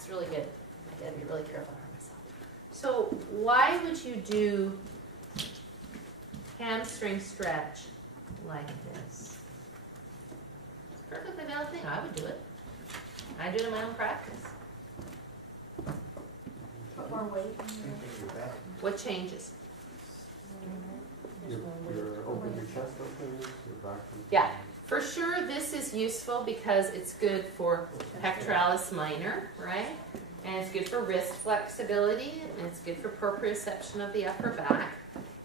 it's really good. I gotta be really careful for myself. So why would you do hamstring stretch like this? It's a perfectly valid thing. I would do it. I do it in my own practice. Put more weight. What changes? Your open your chest opens, your back. Yeah, for sure this is useful because it's good for pectoralis minor, right? And it's good for wrist flexibility, and it's good for proprioception of the upper back.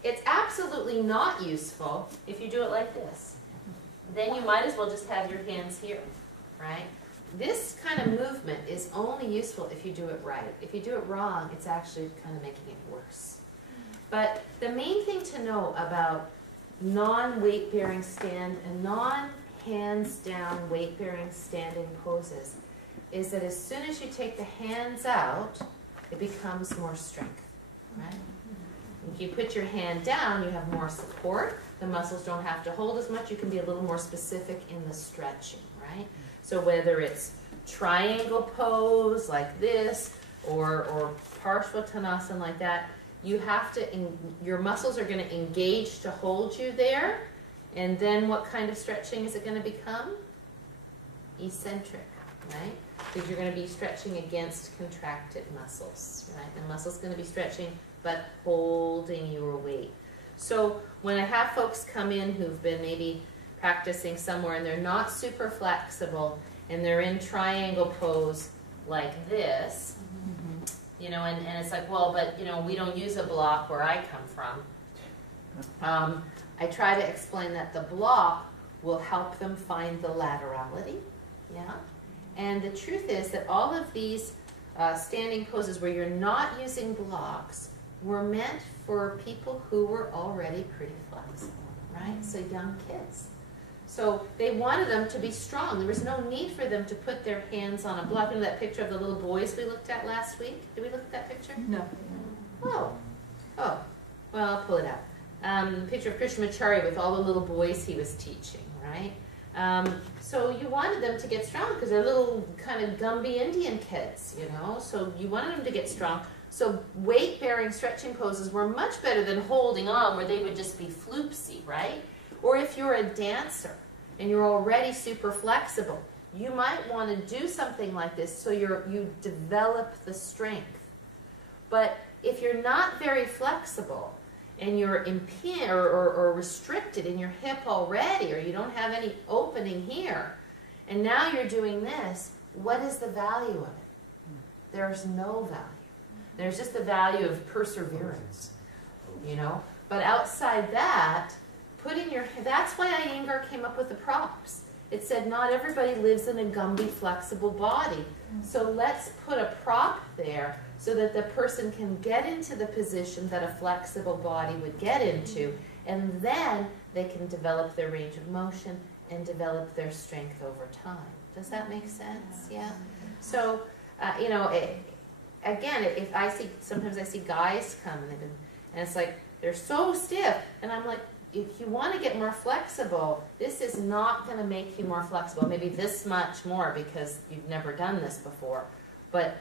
It's absolutely not useful if you do it like this. Then you might as well just have your hands here, right? This kind of movement is only useful if you do it right. If you do it wrong, it's actually kind of making it worse. But the main thing to know about non-weight-bearing stand and non-hands-down weight-bearing standing poses is that as soon as you take the hands out, it becomes more strength, right? If you put your hand down, you have more support. The muscles don't have to hold as much. You can be a little more specific in the stretching, right? So whether it's triangle pose like this or Parshvottanasana like that, you have to, your muscles are going to engage to hold you there. And then what kind of stretching is it going to become? Eccentric, right? Because you're going to be stretching against contracted muscles, right? The muscle's going to be stretching but holding your weight. So when I have folks come in who've been maybe practicing somewhere and they're not super flexible and they're in triangle pose like this, you know, and it's like, well, but, you know, we don't use a block where I come from. I try to explain that the block will help them find the laterality, yeah? And the truth is that all of these standing poses where you're not using blocks were meant for people who were already pretty flexible, right? So young kids. So they wanted them to be strong. There was no need for them to put their hands on a block. You know that picture of the little boys we looked at last week? Did we look at that picture? No. Oh. Well, I'll pull it out. Picture of Krishnamacharya with all the little boys he was teaching, right? So you wanted them to get strong because they're little kind of Gumby Indian kids, you know? So you wanted them to get strong. So weight-bearing stretching poses were much better than holding on where they would just be floopsy, right? Or if you're a dancer and you're already super flexible, you might want to do something like this so you develop the strength. But if you're not very flexible and you're impinged or restricted in your hip already, or you don't have any opening here, and now you're doing this, what is the value of it? There's no value. There's just the value of perseverance, you know? But outside that, that's why Iyengar came up with the props. It said not everybody lives in a Gumby flexible body. So let's put a prop there so that the person can get into the position that a flexible body would get into, and then they can develop their range of motion and develop their strength over time. Does that make sense? Yeah? So, you know, again, sometimes I see guys come and it's like, they're so stiff, and I'm like, if you want to get more flexible, this is not going to make you more flexible. Maybe this much more because you've never done this before. But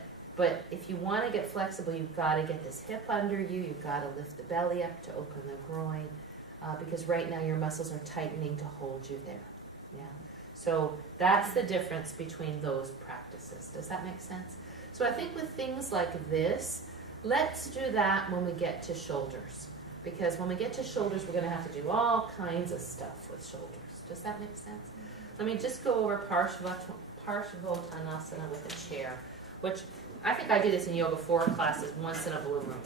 if you want to get flexible, you've got to get this hip under you. You've got to lift the belly up to open the groin because right now your muscles are tightening to hold you there. Yeah. So that's the difference between those practices. Does that make sense? So I think with things like this, let's do that when we get to shoulders. Because when we get to shoulders, we're going to have to do all kinds of stuff with shoulders. Does that make sense? Let me just go over Parshvottanasana with a chair, which I think I did this in Yoga 4 classes once in a blue room.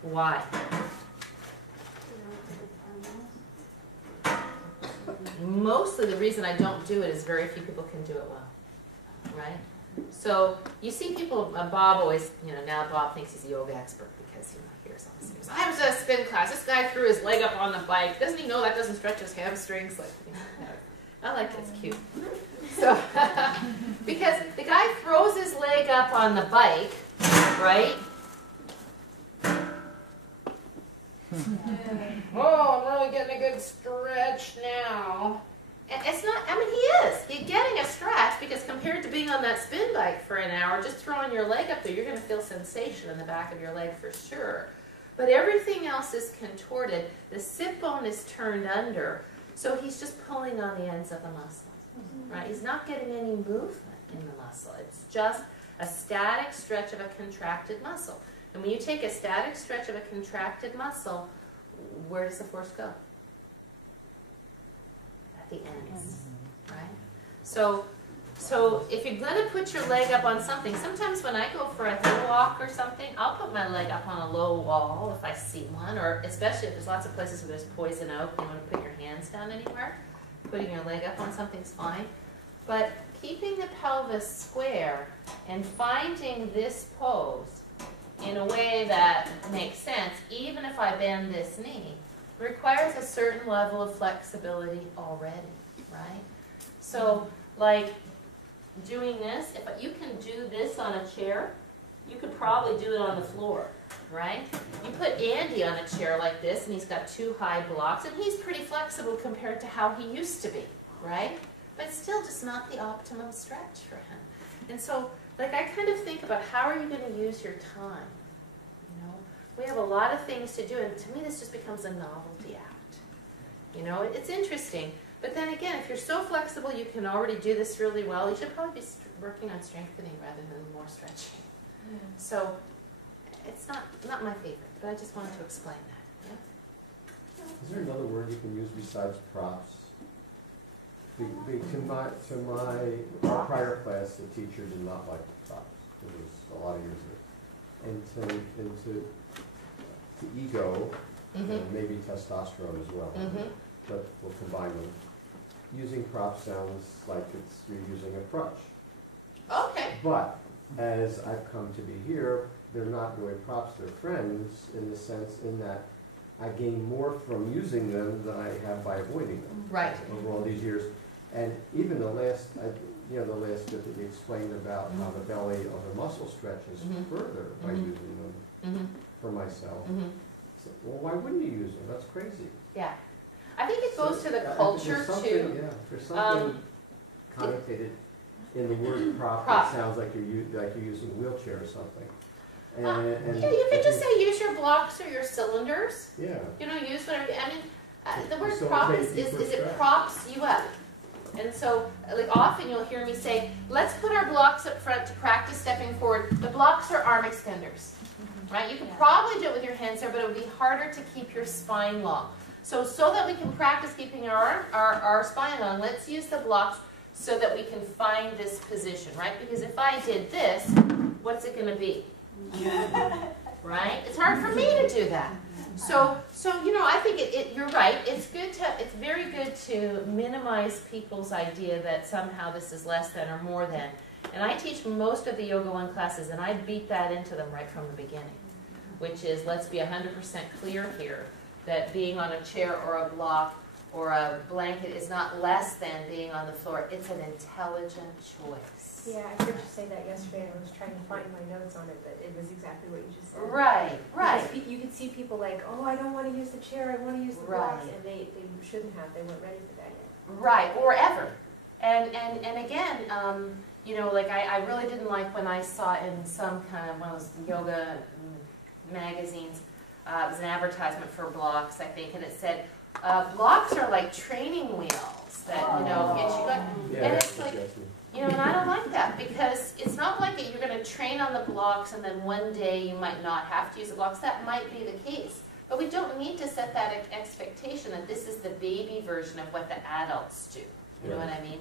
Why? Mostly the reason I don't do it is very few people can do it well, right? So you see people, Bob always, you know, now Bob thinks he's a yoga expert because, you know, here's all this news. I was at a spin class. This guy threw his leg up on the bike. Doesn't he know that doesn't stretch his hamstrings? Like, you know, I like it. It's cute. So, because the guy throws his leg up on the bike, right? Oh, I'm really getting a good stretch now. And it's not, I mean, he is. He's getting a stretch because compared compared to being on that spin bike for an hour, just throwing your leg up there, you're going to feel sensation in the back of your leg for sure. But everything else is contorted. The sit bone is turned under, so he's just pulling on the ends of the muscle, right? He's not getting any movement in the muscle. It's just a static stretch of a contracted muscle. And when you take a static stretch of a contracted muscle, where does the force go? At the ends, right? So if you're going to put your leg up on something, sometimes when I go for a hill walk or something, I'll put my leg up on a low wall if I see one, or especially if there's lots of places where there's poison oak and you want to put your hands down anywhere, putting your leg up on something's fine. But keeping the pelvis square and finding this pose in a way that makes sense, even if I bend this knee, requires a certain level of flexibility already, right? So, like doing this, if you can do this on a chair, you could probably do it on the floor, right? You put Andy on a chair like this, and he's got 2 high blocks, and he's pretty flexible compared to how he used to be, right? But still just not the optimum stretch for him. And so, like, I kind of think about how are you going to use your time, you know? We have a lot of things to do, and to me this just becomes a novelty act. You know, it's interesting. But then again, if you're so flexible you can already do this really well, you should probably be working on strengthening rather than more stretching. Yeah. So it's not my favorite, but I just wanted to explain that. Yeah? Is there another word you can use besides props? To my prior class, the teacher did not like props. It was a lot of years ago. And to ego, and maybe testosterone as well, but we'll combine them. Using props sounds like you're using a crutch. Okay. But as I've come to be here, they're not really props, they're friends in the sense in that I gain more from using them than I have by avoiding them. Right. Over all these years. And even the last bit that you explained about how the belly of the muscle stretches further by using them for myself. So, well, why wouldn't you use them? That's crazy. Yeah. I think it goes to the culture too. Yeah, there's something connotated in the word prop that sounds like you're using a wheelchair or something. And yeah, you could just say use your blocks or your cylinders. Yeah. You know, use whatever. I mean, the word So prop maybe is for it props you up. And so, like, often you'll hear me say, let's put our blocks up front to practice stepping forward. The blocks are arm extenders, right? You could probably do it with your hands there, but it would be harder to keep your spine long. So that we can practice keeping our spine long, let's use the blocks so that we can find this position, right? Because if I did this, what's it going to be? Right? It's hard for me to do that. So you know, I think you're right. It's very good to minimize people's idea that somehow this is less than or more than. And I teach most of the Yoga 1 classes, and I beat that into them right from the beginning, which is let's be 100% clear here that being on a chair or a block or a blanket is not less than being on the floor. It's an intelligent choice. Yeah, I heard you say that yesterday. I was trying to find my notes on it, but it was exactly what you just said. Right, right. Because you could see people like, oh, I don't want to use the chair, I want to use the blocks, and they shouldn't have. They weren't ready for that yet. Right, or ever. And again, you know, like I really didn't like when I saw in some kind of one of those yoga magazines, it was an advertisement for blocks, I think, and it said, blocks are like training wheels that, you know, get you going. Yeah, and it's like, you know, and I don't like that because it's not like you're going to train on the blocks and then one day you might not have to use the blocks. That might be the case. But we don't need to set that expectation that this is the baby version of what the adults do. You know what I mean?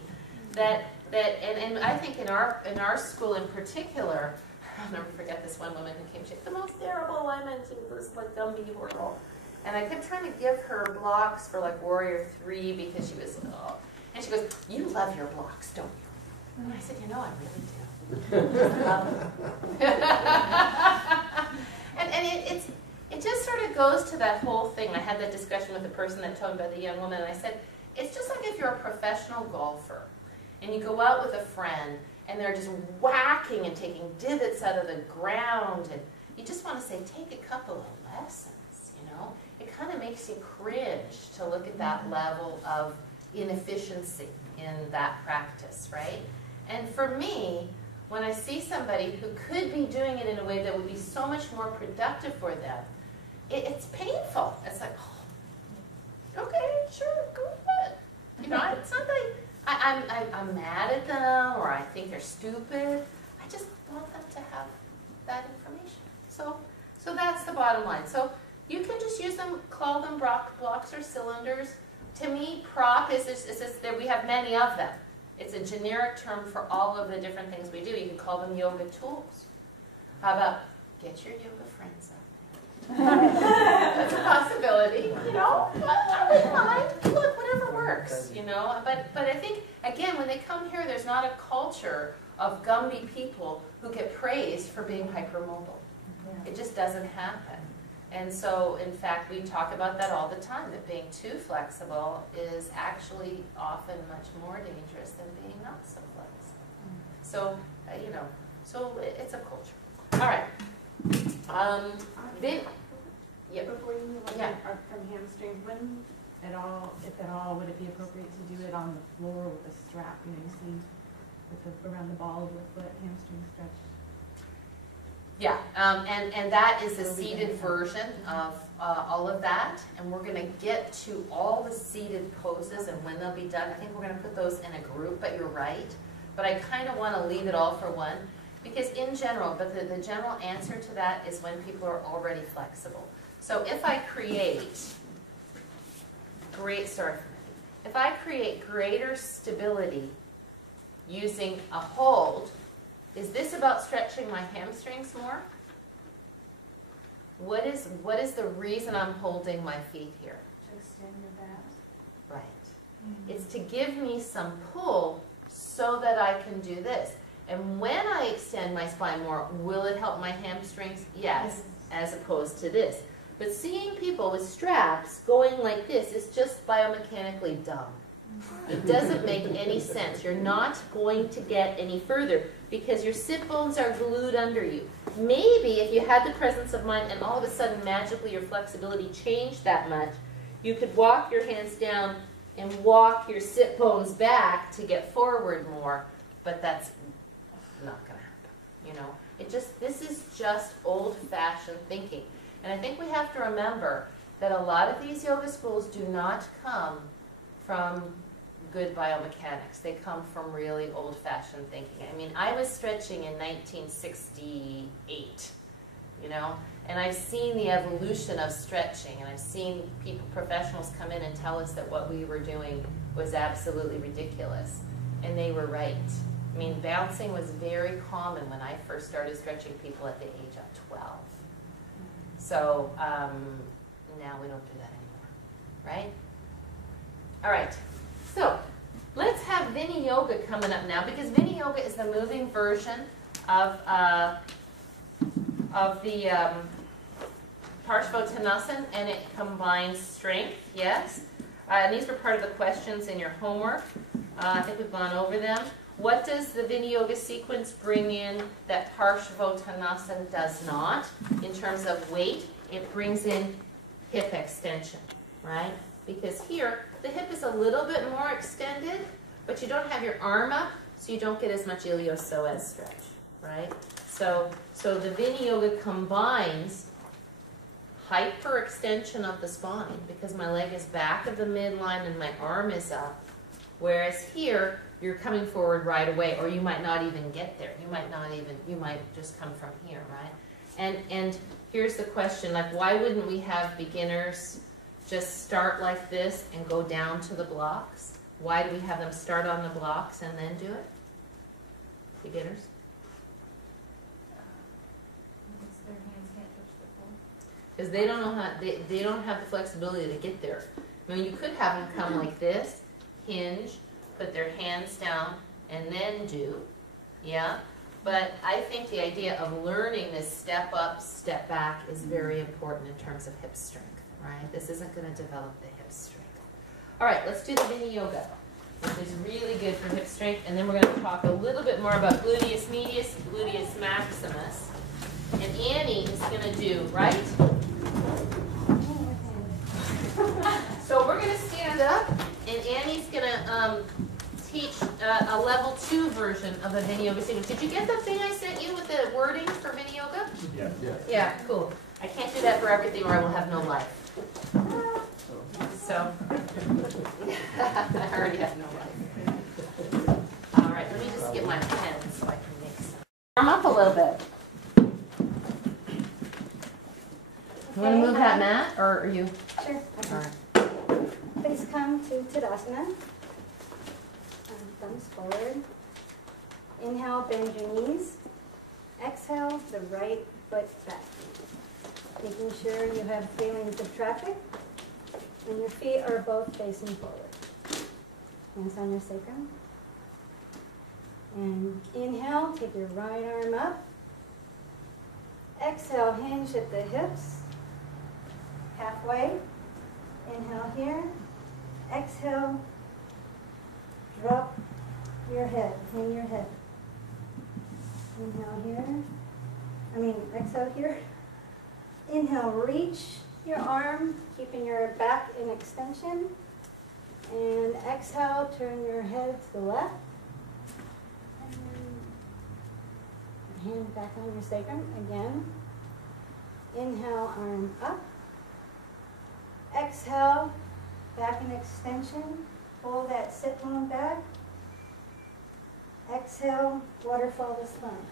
And I think in our school in particular, I'll never forget this one woman who came. She had the most terrible woman. She was like Gumby horrible. And I kept trying to give her blocks for like Warrior 3 because she was, and she goes, you love your blocks, don't you? And I said, you know, I really do. I love them. and it just sort of goes to that whole thing. I had that discussion with the person that told me about the young woman, and I said, it's just like if you're a professional golfer and you go out with a friend and they're just whacking and taking divots out of the ground, and you just want to say, take a couple of lessons, you know? It kind of makes you cringe to look at that level of inefficiency in that practice, right? And for me, when I see somebody who could be doing it in a way that would be so much more productive for them, it's painful. It's like, oh, okay, sure, go ahead. You know, it's not that I'm mad at them or I think they're stupid. I just want them to have that information. So that's the bottom line. So you can just use them, call them blocks or cylinders. To me, prop is just that we have many of them. It's a generic term for all of the different things we do. You can call them yoga tools. How about get your yoga friends out there? That's a possibility, you know. I wouldn't mind. Look, whatever works, you know. But I think, again, when they come here, there's not a culture of Gumby people who get praised for being hypermobile. Yeah. It just doesn't happen. And so, in fact, we talk about that all the time, that being too flexible is actually often much more dangerous than being not so flexible. So, you know, so it's a culture. All right. Then, yeah. Before you move on from hamstrings, when at all, if at all, would it be appropriate to do it on the floor with a strap? You know, you see with around the ball of the foot, hamstring stretch. Yeah, and that is the seated version of all of that, and we're going to get to all the seated poses and when they'll be done. I think we're going to put those in a group, but you're right. But I kind of want to leave it all for one, because in general, but the general answer to that is when people are already flexible. So if I create greater stability using a hold, is this about stretching my hamstrings more? What is the reason I'm holding my feet here? To extend your back. Right. Mm-hmm. It's to give me some pull so that I can do this. And when I extend my spine more, will it help my hamstrings? Yes, as opposed to this. But seeing people with straps going like this is just biomechanically dumb. It doesn't make any sense. You're not going to get any further because your sit bones are glued under you. Maybe if you had the presence of mind and all of a sudden magically your flexibility changed that much, you could walk your hands down and walk your sit bones back to get forward more, but that's not going to happen. You know, this is just old-fashioned thinking. And I think we have to remember that a lot of these yoga schools do not come from good biomechanics. They come from really old-fashioned thinking. I mean, I was stretching in 1968, you know, and I've seen the evolution of stretching, and I've seen professionals come in and tell us that what we were doing was absolutely ridiculous, and they were right. I mean, bouncing was very common when I first started stretching people at the age of 12. So now we don't do that anymore, right? All right, so let's have Vini Yoga coming up now, because Vini Yoga is the moving version of the Parshvottanasana, and it combines strength, yes. And these were part of the questions in your homework. I think we've gone over them. What does the Vini Yoga sequence bring in that Parshvottanasana does not in terms of weight? It brings in hip extension, right? Because here, the hip is a little bit more extended, but you don't have your arm up, so you don't get as much iliopsoas stretch, right? So the Vini Yoga combines hyperextension of the spine, because my leg is back of the midline and my arm is up, whereas here, you're coming forward right away, or you might not even get there. You might just come from here, right? And here's the question, like, why wouldn't we have beginners just start like this and go down to the blocks? Why do we have them start on the blocks and then do it? Beginners? Because their hands can't touch the floor. Because they don't know how, they don't have the flexibility to get there. I mean, you could have them come like this, hinge, put their hands down, and then do, yeah? But I think the idea of learning this step up, step back is very important in terms of hip strength, right? This isn't going to develop the hip strength. All right, let's do the Vini Yoga, which is really good for hip strength, and then we're going to talk a little bit more about gluteus medius, gluteus maximus. And Annie is going to do, right? So we're going to stand up, and Annie's going to teach a level 2 version of the Vinyasa sequence. Did you get the thing I sent you with the wording for Vinyasa? Yeah. Yeah, cool. I can't do that for everything or I will have no life. So, I already have no life. All right, let me just get my pen so I can make some. Warm up a little bit. You want to move that mat, or are you? Sure. All right. Please come to Tadasana. Thumbs forward. Inhale, bend your knees. Exhale, the right foot back. Making sure you have feelings of traffic and your feet are both facing forward. Hands on your sacrum. And inhale, take your right arm up. Exhale, hinge at the hips. Halfway. Inhale here. Exhale. Drop your head. Hang your head. Inhale here. Exhale here. Inhale, reach your arm, keeping your back in extension. And exhale, turn your head to the left. And hand back on your sacrum again. Inhale, arm up. Exhale, back in extension. Pull that sit bone back. Exhale, waterfall the spine.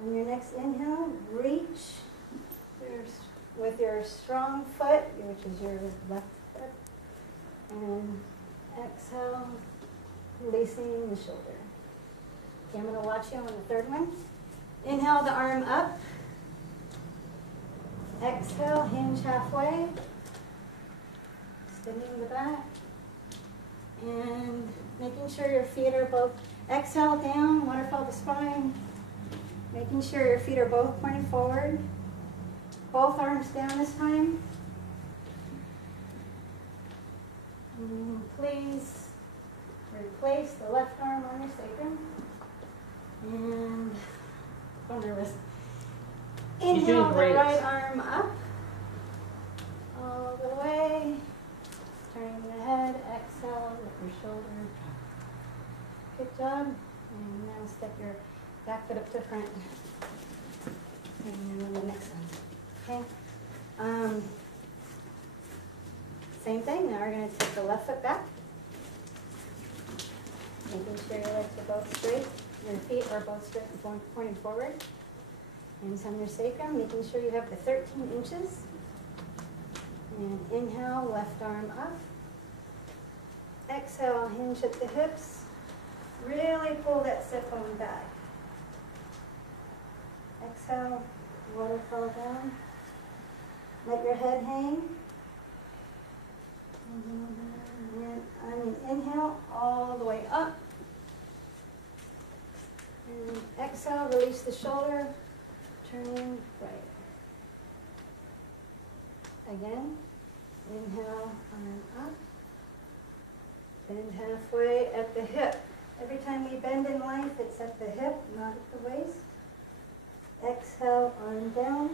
On your next inhale, reach with your strong foot, which is your left foot, and exhale, releasing the shoulder. Okay, I'm going to watch you on the third one. Inhale the arm up. Exhale, hinge halfway. Extending the back. And making sure your feet are both, exhale down, waterfall the spine. Making sure your feet are both pointing forward. Both arms down this time. And please replace the left arm on your sacrum. And I'm nervous. Inhale the right arm up. All the way. Turning the head. Exhale with your shoulder. Good job. And now step your back foot up to front. And then the next one. Okay. Same thing. Now we're going to take the left foot back. Making sure your legs are both straight. Your feet are both straight and pointing forward. Hands on your sacrum. Making sure you have the 13 inches. And inhale, left arm up. Exhale, hinge at the hips. Really pull that sit bone back. Exhale, waterfall down. Let your head hang. And inhale all the way up. And exhale, release the shoulder. Turning right. Again. Inhale, arm up. Bend halfway at the hip. Every time we bend in life, it's at the hip, not at the waist. Exhale, arm down.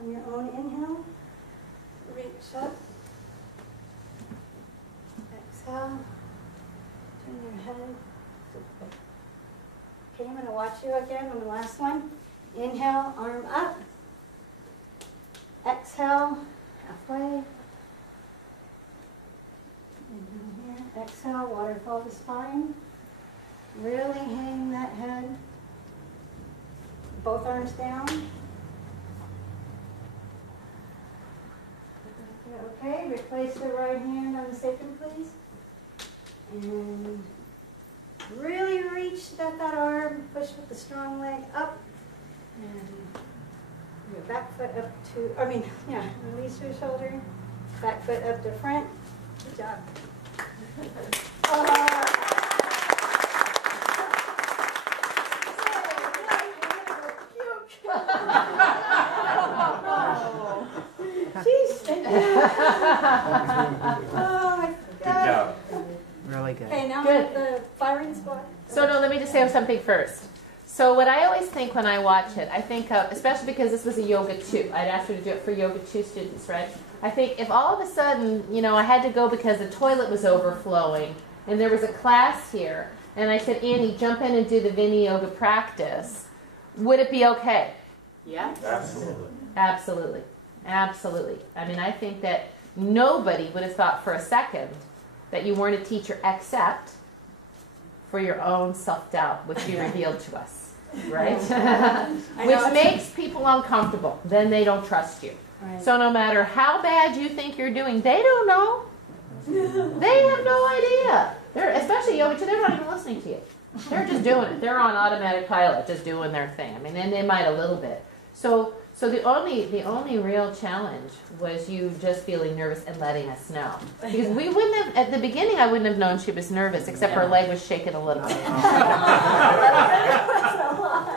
On your own inhale, reach up. Exhale, turn your head. Okay, I'm going to watch you again on the last one. Inhale, arm up. Exhale, halfway. Inhale here. Exhale, waterfall the spine. Really hang that head. Both arms down. Okay, replace the right hand on the sacrum, please. And really reach that arm. Push with the strong leg up. And your back foot up to, release your shoulder. Back foot up to front. Good job. Jeez, thank you. Oh my God. Good job. Really good. Okay, now we're at the firing squad. So no, let me just say something first. So what I always think when I watch it, I think of, especially because this was a Yoga 2, I'd asked her to do it for Yoga 2 students, right? I think if all of a sudden, you know, I had to go because the toilet was overflowing and there was a class here, and I said, Annie, jump in and do the Vini Yoga practice, would it be okay? Yeah. Absolutely. Absolutely. Absolutely. I mean, I think that nobody would have thought for a second that you weren't a teacher except for your own self-doubt, which you revealed to us, right? Which makes people uncomfortable. Then they don't trust you. Right. So no matter how bad you think you're doing, they don't know. They have no idea. Especially yoga, they're not even listening to you. They're just doing it. They're on automatic pilot, just doing their thing. I mean, and they might a little bit. So the only real challenge was you just feeling nervous and letting us know. Because we wouldn't have, at the beginning, I wouldn't have known she was nervous, except her leg was shaking a little bit.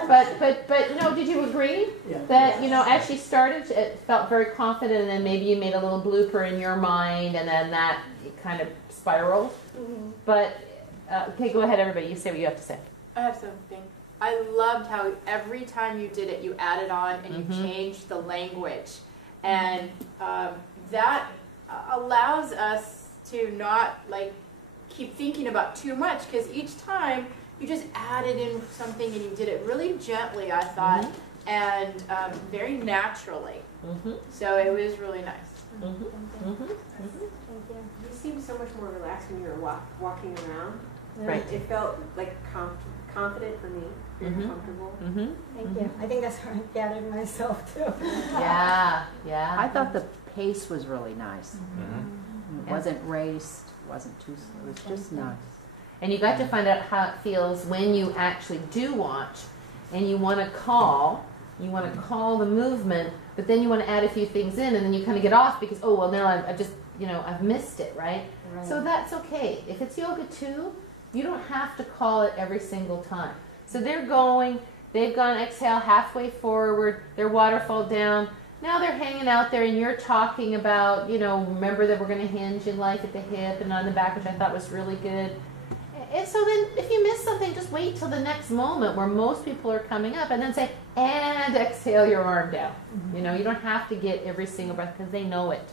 But no, did you agree that, you know, as she started, it felt very confident, and then maybe you made a little blooper in your mind, and then that kind of spiraled? Mm-hmm. But, okay, go ahead, everybody. You say what you have to say. I have something. I loved how every time you did it, you added on and you changed the language. And that allows us to not like keep thinking about too much, because each time you just added in something and you did it really gently, I thought, and very naturally. So it was really nice. You seemed so much more relaxed when you were walking around. Right. It felt like confident for me. Comfortable. Thank you. I think that's where I gathered myself too. Yeah. I thought the pace was really nice. It wasn't raced, wasn't too slow. It was just nice. And you got to find out how it feels when you actually do watch, and you want to call the movement, but then you want to add a few things in, and then you kind of get off because, oh, well, now I've just, you know, I've missed it, right? So that's okay. If it's yoga 2, you don't have to call it every single time. So they've gone exhale halfway forward, their waterfall down. Now they're hanging out there and you're talking about, you know, remember that we're going to hinge in life at the hip and on the back, which I thought was really good. And so then if you miss something, just wait till the next moment where most people are coming up and then say, and exhale your arm down. You know, you don't have to get every single breath because they know it.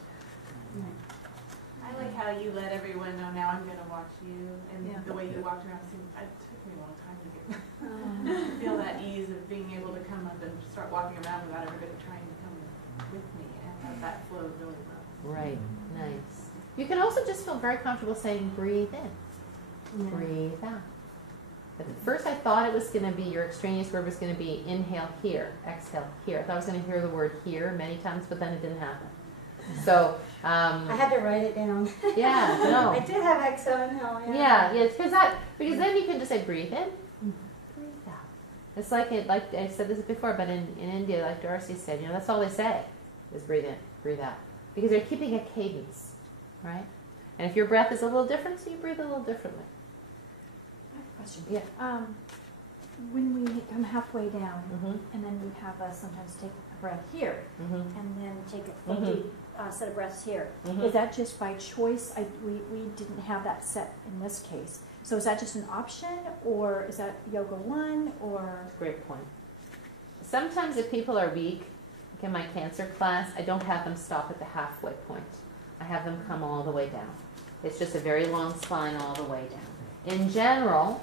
I like how you let everyone know now I'm going to watch you, and the way you walked around. It took me a long time to get feel that ease of being able to come up and start walking around without everybody trying to come with me, and that flowed really well. Right, nice. You can also just feel very comfortable saying breathe in, breathe out. But at first I thought it was going to be, your extraneous verb was going to be inhale here, exhale here. I thought I was going to hear the word here many times, but then it didn't happen. So I had to write it down. yeah, no. I did have exhale and inhale. Yeah, because then you can just say breathe in, breathe out. It's like I said this before, but in India, like Darcy said, you know, that's all they say is breathe in, breathe out, because they're keeping a cadence, right? And if your breath is a little different, so you breathe a little differently. I have a question. Yeah. When we come halfway down, and then we have us sometimes take a breath here, and then take a full deep set of breaths here. Is that just by choice? We didn't have that set in this case. So is that just an option, or is that Yoga 1, or? Great point. Sometimes if people are weak, like in my cancer class, I don't have them stop at the halfway point. I have them come all the way down. It's just a very long spine all the way down. In general,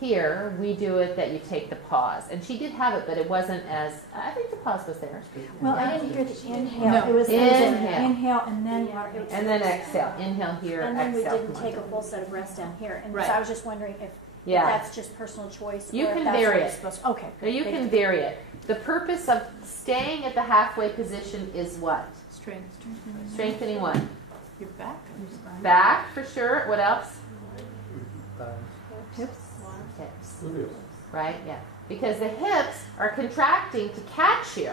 here we do it that you take the pause. And she did have it, but it wasn't as, I think the pause was there. Well, I didn't hear the inhale. No. It was Inhale. inhale and then And then exhale. Inhale here, and then we exhale. didn't take a full set of breaths down here. And Right. so I was just wondering if Yeah. that's just personal choice. You or can if that's vary what it. it's supposed to. Okay. Now you can vary it. The purpose of staying at the halfway position is what? Strengthening what? Your back. Back for sure. What else? Hips. Hips. Right? Yeah. Because the hips are contracting to catch you,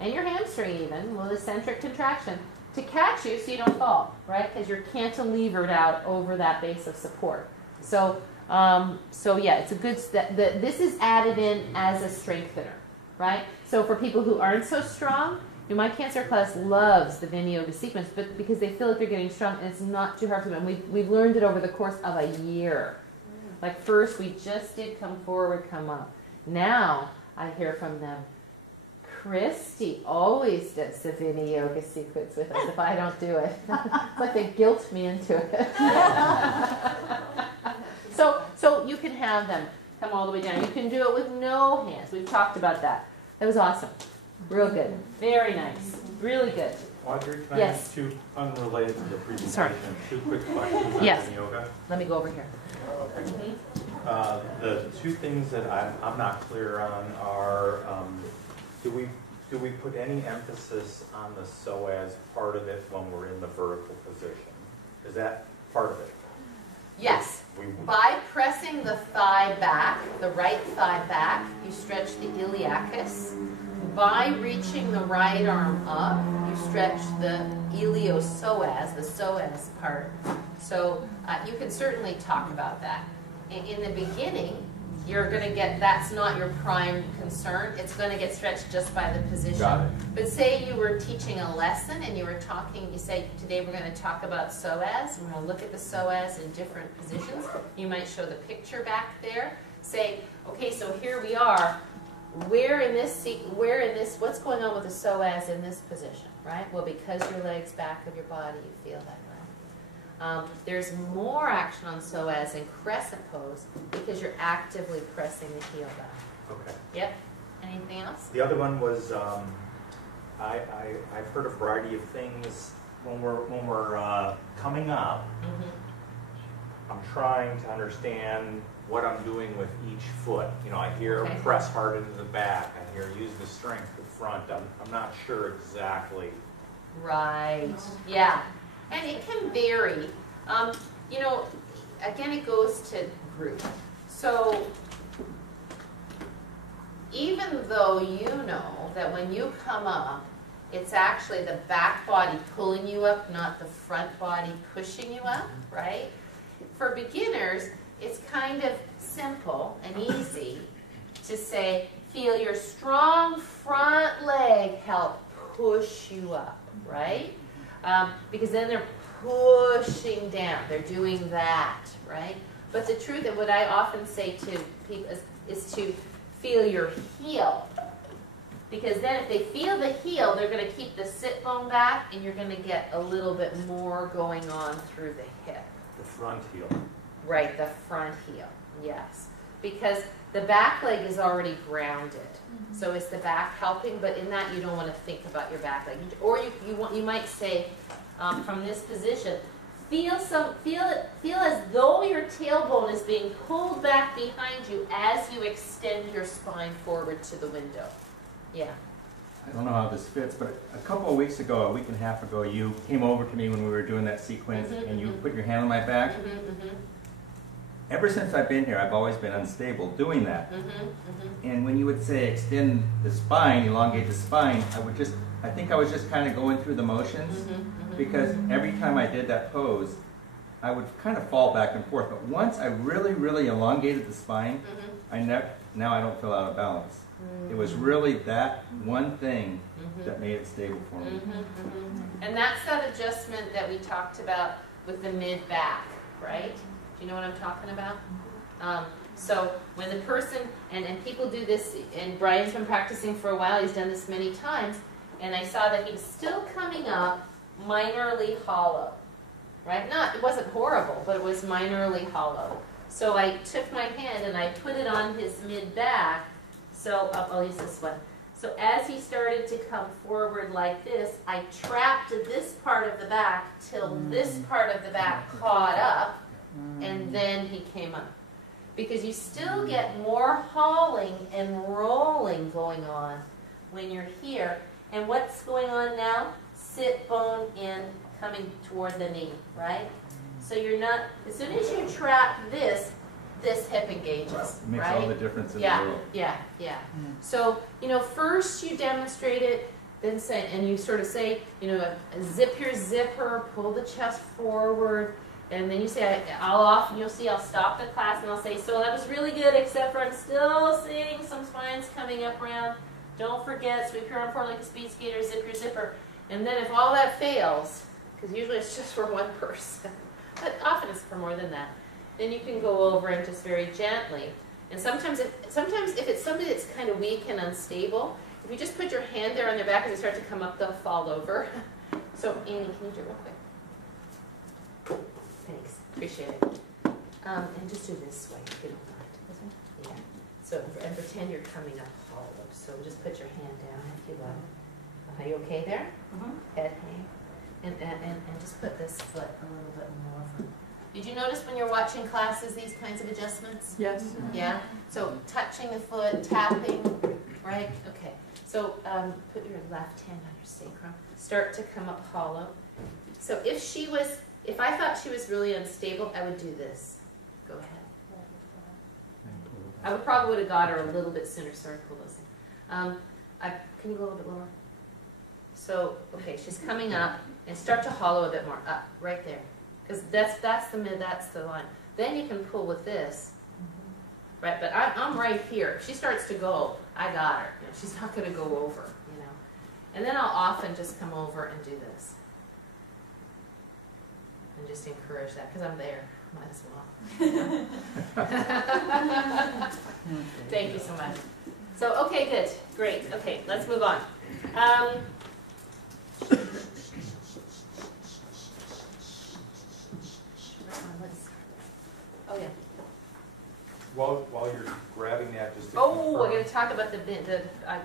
and your hamstring even, well, eccentric contraction, to catch you so you don't fall, right? Because you're cantilevered out over that base of support. So yeah, it's a good step. This is added in as a strengthener, right? So for people who aren't so strong, my cancer class loves the Vini Yoga sequence, but because they feel like they're getting strong, and it's not too hard for them. We've learned it over the course of a year. Like first we just did come forward, come up. Now I hear from them, Christy always does the Vini yoga sequence with us if I don't do it. It's like they guilt me into it. So you can have them come all the way down. You can do it with no hands. We've talked about that. That was awesome. Real good. Very nice. Really good. Audrey, can I Yes. ask two unrelated to the presentation? Sorry. Two quick questions on Yes. yoga. Let me go over here. The two things that I'm not clear on are, do we put any emphasis on the psoas part of it when we're in the vertical position? Is that part of it? Yes. We, By pressing the thigh back, the right thigh back, you stretch the iliacus. By reaching the right arm up, you stretch the iliopsoas, the psoas part. So you can certainly talk about that. In the beginning, you're going to get, that's not your prime concern. It's going to get stretched just by the position. Got it. But say you were teaching a lesson and you were talking, you say, today we're going to talk about psoas. We're going to look at the psoas in different positions. You might show the picture back there. Say, okay, so here we are. Where in this, what's going on with the psoas in this position, right? Well, because your leg's back of your body, you feel that, right? There's more action on psoas in crescent pose because you're actively pressing the heel back. okay. Yep. Anything else? The other one was, I've heard a variety of things when we're coming up. Mm-hmm. I'm trying to understand what I'm doing with each foot. You know, I hear Okay. press hard into the back. I hear use the strength of the front. I'm not sure exactly. Right. Yeah. And it can vary. You know, again, it goes to group. So even though you know that when you come up, it's actually the back body pulling you up, not the front body pushing you up, right? For beginners, it's kind of simple and easy to say, feel your strong front leg help push you up, right? Because then they're pushing down. They're doing that, right? But the truth, and what I often say to people is to feel your heel. Because then if they feel the heel, they're going to keep the sit bone back, and you're going to get a little bit more going on through the hip. The front heel. Right, the front heel, yes. Because the back leg is already grounded. So is the back helping? But in that, you don't want to think about your back leg. Or you might say, from this position, feel as though your tailbone is being pulled back behind you as you extend your spine forward to the window. Yeah. I don't know how this fits, but a couple of weeks ago, a week and a half ago, you came over to me when we were doing that sequence, and you put your hand on my back. Ever since I've been here, I've always been unstable doing that. And when you would say extend the spine, elongate the spine, I think I was just kind of going through the motions, because every time I did that pose, I would kind of fall back and forth. But once I really, really elongated the spine, now I don't feel out of balance. It was really that one thing that made it stable for me. And that's that adjustment that we talked about with the mid-back, right? Do you know what I'm talking about? So when the person, and people do this, and Brian's been practicing for a while, he's done this many times, and I saw that he was still coming up minorly hollow, right? It wasn't horrible, but it was minorly hollow. So I took my hand and I put it on his mid-back. So I'll use this one. So as he started to come forward like this, I trapped this part of the back till this part of the back caught up, and then he came up. Because you still get more hauling and rolling going on when you're here. And what's going on now? Sit bone in, coming toward the knee, right? So you're not, as soon as you trap this hip engages, It makes right? all the difference in the world. Yeah. So, first you demonstrate it, then say, and you sort of say, zip your zipper, pull the chest forward, and then you say, you'll see I'll stop the class and I'll say, so that was really good, except for I'm still seeing some spines coming up around. Don't forget, sweep your arm forward like a speed skater, zip your zipper. And then if all that fails, because usually it's just for one person, but often it's for more than that, then you can go over and just very gently. And sometimes if it's somebody that's kind of weak and unstable, if you just put your hand there on their back as they start to come up, they'll fall over. So Annie, can you do it real quick? Thanks, appreciate it. And just do this way if you don't mind. Yeah. So, and pretend you're coming up hollow. So just put your hand down if you love. Are you okay there? Head hang. And just put this foot a little bit more over. Did you notice when you're watching classes these kinds of adjustments? Yes. Yeah? So touching the foot, tapping, right? Okay. So put your left hand on your sacrum. Start to come up hollow. So if I thought she was really unstable, I would do this. Go ahead. I probably would have got her a little bit sooner. Sorry, pull those in. Can you go a little bit lower? So, okay, she's coming up, and start to hollow a bit more up, right there, because that's the line. Then you can pull with this, right? But I'm right here. If she starts to go, I got her. You know, she's not going to go over, you know. And then I'll often just come over and do this, and just encourage that, because I'm there. Might as well. Thank you so much. So, okay, good. Great. Okay, let's move on. Oh, yeah. While you're grabbing that, just to Oh, confirm, we're going to talk about the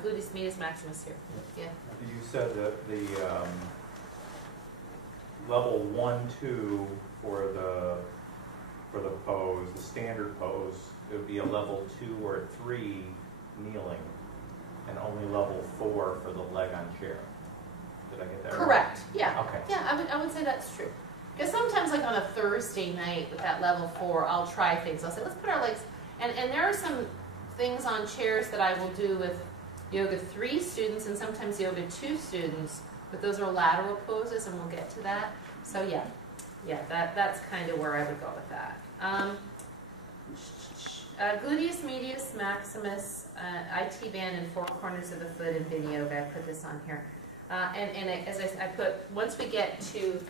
gluteus medius maximus here. Yeah. you said that the level 1, 2 for the pose, the standard pose, it would be a level 2 or 3 kneeling, and only level 4 for the leg on chair. Did I get that right? Correct. Yeah. Okay. Yeah, I would say that's true. Because sometimes, like on a Thursday night with that level 4, I'll try things. I'll say, let's put our legs, and there are some things on chairs that I will do with Yoga 3 students and sometimes Yoga 2 students, but those are lateral poses, and we'll get to that. So yeah, that's kind of where I would go with that. Gluteus medius maximus, IT band in 4 corners of the foot in video. I put this on here. As I put, once we get to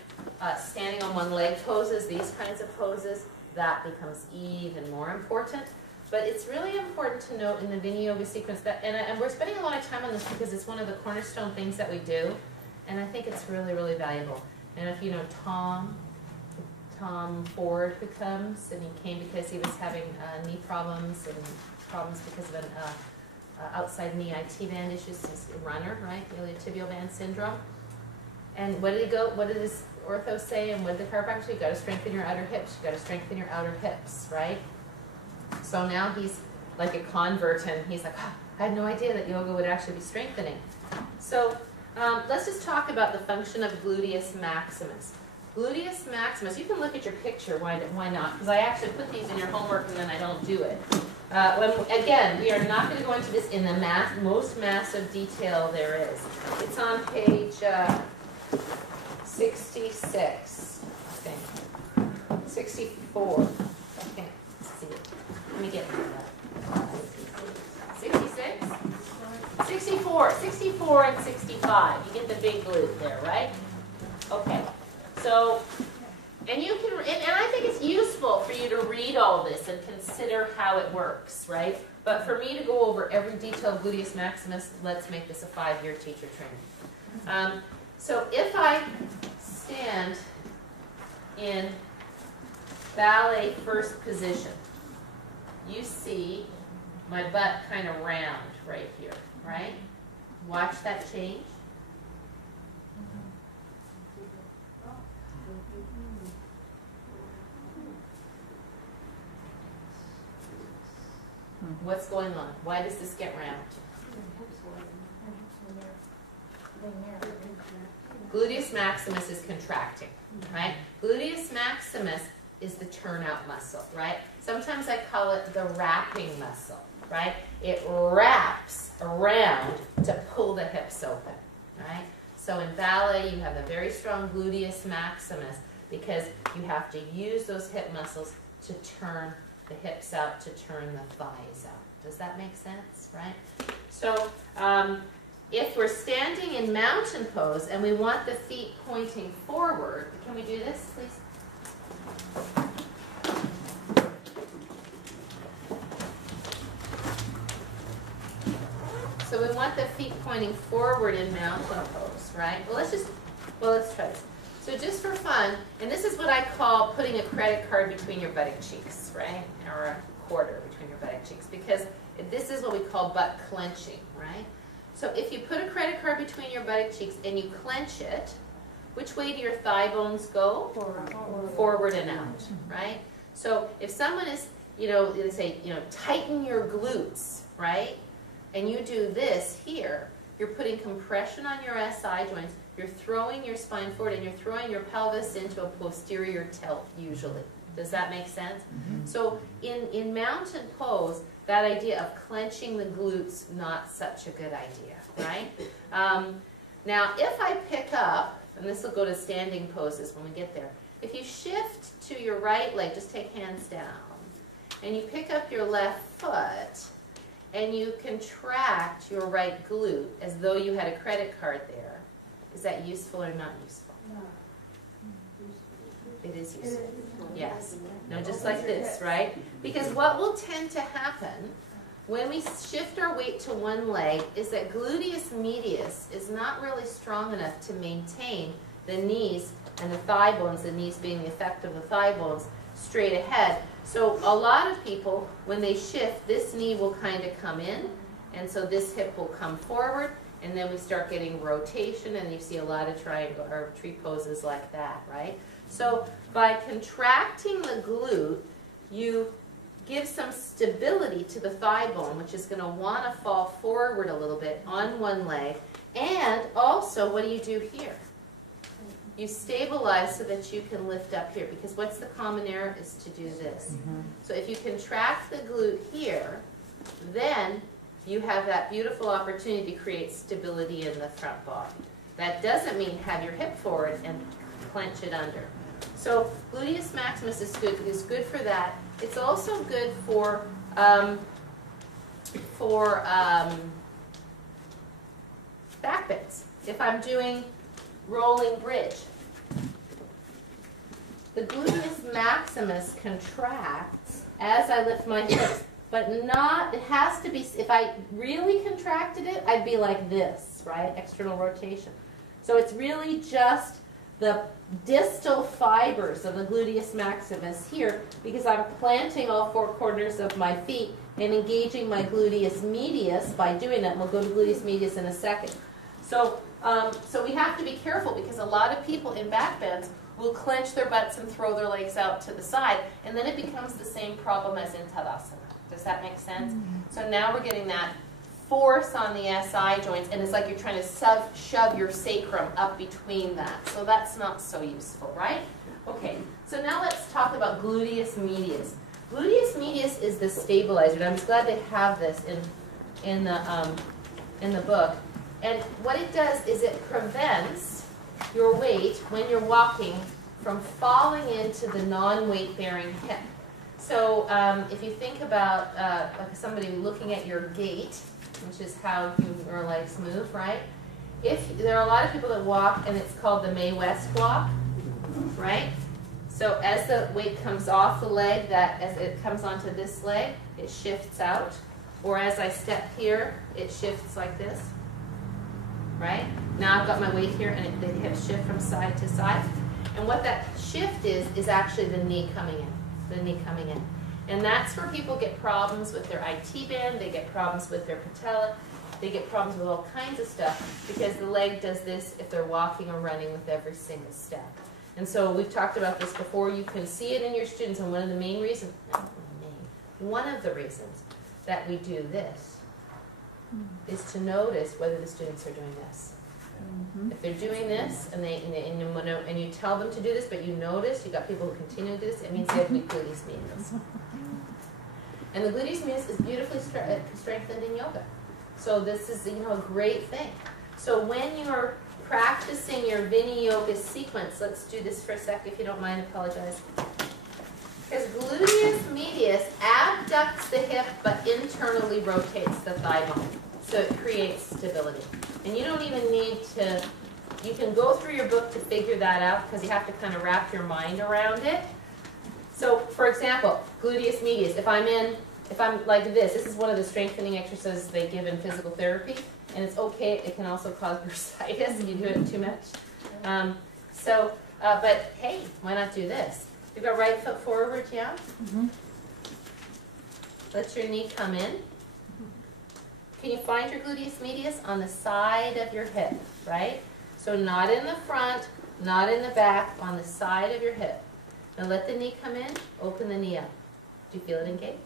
standing on one leg poses, these kinds of poses, that becomes even more important. But it's really important to note in the Vinaya Yoga sequence that, and we're spending a lot of time on this because it's one of the cornerstone things that we do, and I think it's really, really valuable. And if you know Tom Ford, who comes, and he came because he was having knee problems and problems because of an outside knee IT band issues. He's a runner, right? Iliotibial band syndrome. And what did his ortho say, and what did the chiropractor say? You got to strengthen your outer hips. You got to strengthen your outer hips, right? So now he's like a convert, and he's like, oh, I had no idea that yoga would actually be strengthening. So let's just talk about the function of gluteus maximus. Gluteus maximus, you can look at your picture, why not? Because I actually put these in your homework and then I don't do it. Again, we are not going to go into this in the most massive detail there is. It's on page 66, I think. 64. Okay, let's see. Let me get rid of that. 66? 64 and 65. You get the big glute there, right? Okay. So, and you can, and I think it's useful for you to read all this and consider how it works, right? But for me to go over every detail of gluteus maximus, let's make this a 5-year teacher training. So if I stand in ballet first position, you see my butt kind of round right here, right? Watch that change. What's going on? Why does this get round? Gluteus maximus is contracting, right? Gluteus maximus is the turnout muscle, right? Sometimes I call it the wrapping muscle, right? It wraps around to pull the hips open, right? So in ballet, you have a very strong gluteus maximus because you have to use those hip muscles to turn the hips out, to turn the thighs out. Does that make sense, right? So if we're standing in mountain pose and we want the feet pointing forward, can we do this, please? So we want the feet pointing forward in mountain pose, right? Well, let's try this. So just for fun, and this is what I call putting a credit card between your buttock cheeks, right? Or a quarter between your buttock cheeks, because this is what we call butt clenching, right? So if you put a credit card between your buttock cheeks and you clench it, which way do your thigh bones go? Forward and out, right? So if someone is, they say, tighten your glutes, right? And you do this here, you're putting compression on your SI joints, you're throwing your spine forward, and you're throwing your pelvis into a posterior tilt, usually. Does that make sense? Mm-hmm. So in mountain pose, that idea of clenching the glutes, not such a good idea, right? Now, if I pick up, and this will go to standing poses when we get there, if you shift to your right leg, just take hands down, and you pick up your left foot, and you contract your right glute as though you had a credit card there, is that useful or not useful? It is useful. Yes. No, just like this, right? Because what will tend to happen when we shift our weight to one leg is that gluteus medius is not really strong enough to maintain the knees and the thigh bones, the knees being the effect of the thigh bones, straight ahead. So a lot of people, when they shift, this knee will kind of come in, and so this hip will come forward, and then we start getting rotation, and you see a lot of triangle or tree poses like that, right? So by contracting the glute, you give some stability to the thigh bone, which is going to want to fall forward a little bit on one leg. And also, what do you do here? You stabilize so that you can lift up here, because what's the common error is to do this. Mm-hmm. So if you contract the glute here, then you have that beautiful opportunity to create stability in the front body. That doesn't mean have your hip forward and clench it under. So gluteus maximus is good for that. It's also good for back bends. If I'm doing rolling bridge, the gluteus maximus contracts as I lift my hips, but not, it has to be, if I really contracted it, I'd be like this, right? External rotation. So it's really just the distal fibers of the gluteus maximus here, because I'm planting all four corners of my feet and engaging my gluteus medius by doing that. We'll go to gluteus medius in a second. So we have to be careful, because a lot of people in back bends will clench their butts and throw their legs out to the side, and then it becomes the same problem as in Tadasana. Does that make sense? Mm-hmm. So now we're getting that force on the SI joints, and it's like you're trying to shove your sacrum up between that. So that's not so useful, right? Okay, so now let's talk about gluteus medius. Gluteus medius is the stabilizer, and I'm just glad they have this in the book. And what it does is it prevents your weight when you're walking from falling into the non-weight bearing hip. So if you think about like somebody looking at your gait, which is how your legs move, right? There are a lot of people that walk, and it's called the Mae West walk, right? So as the weight comes off the leg, as it comes onto this leg, it shifts out. Or as I step here, it shifts like this, right? Now I've got my weight here, and the hips shift from side to side. And what that shift is actually the knee coming in. The knee coming in. And that's where people get problems with their IT band, they get problems with their patella, they get problems with all kinds of stuff, because the leg does this if they're walking or running with every single step. And so we've talked about this before. You can see it in your students, and one of the reasons that we do this is to notice whether the students are doing this. Mm-hmm. If they're doing this, and you tell them to do this, but you notice, you got people who continue to do this, it means they have weak gluteus medius. And the gluteus medius is beautifully strengthened in yoga. So this is a great thing. So when you're practicing your Vinyasa sequence, let's do this for a sec if you don't mind, apologize. Because gluteus medius abducts the hip but internally rotates the thigh bone. So it creates stability. And you don't even need to, you can go through your book to figure that out, because you have to kind of wrap your mind around it. So, for example, gluteus medius, if I'm in if I'm like this is one of the strengthening exercises they give in physical therapy, and it's okay, it can also cause bursitis if you do it too much. But hey, why not do this? You've got right foot forward, yeah? Let your knee come in. Can you find your gluteus medius on the side of your hip, right? So not in the front, not in the back, on the side of your hip. Now let the knee come in, open the knee up. Do you feel it engage?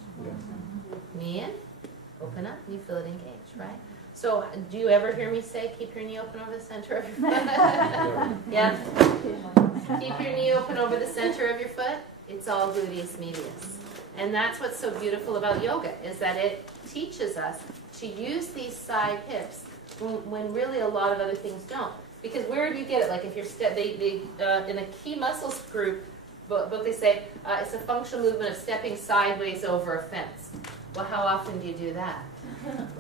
Knee in, open up, you feel it engage, right? So do you ever hear me say, keep your knee open over the center of your foot? Yeah? Keep your knee open over the center of your foot. It's all gluteus medius. And that's what's so beautiful about yoga, is that it teaches us to use these side hips when really a lot of other things don't. Because where do you get it? Like if you're, in a key muscles group, book they say, it's a functional movement of stepping sideways over a fence. Well, how often do you do that?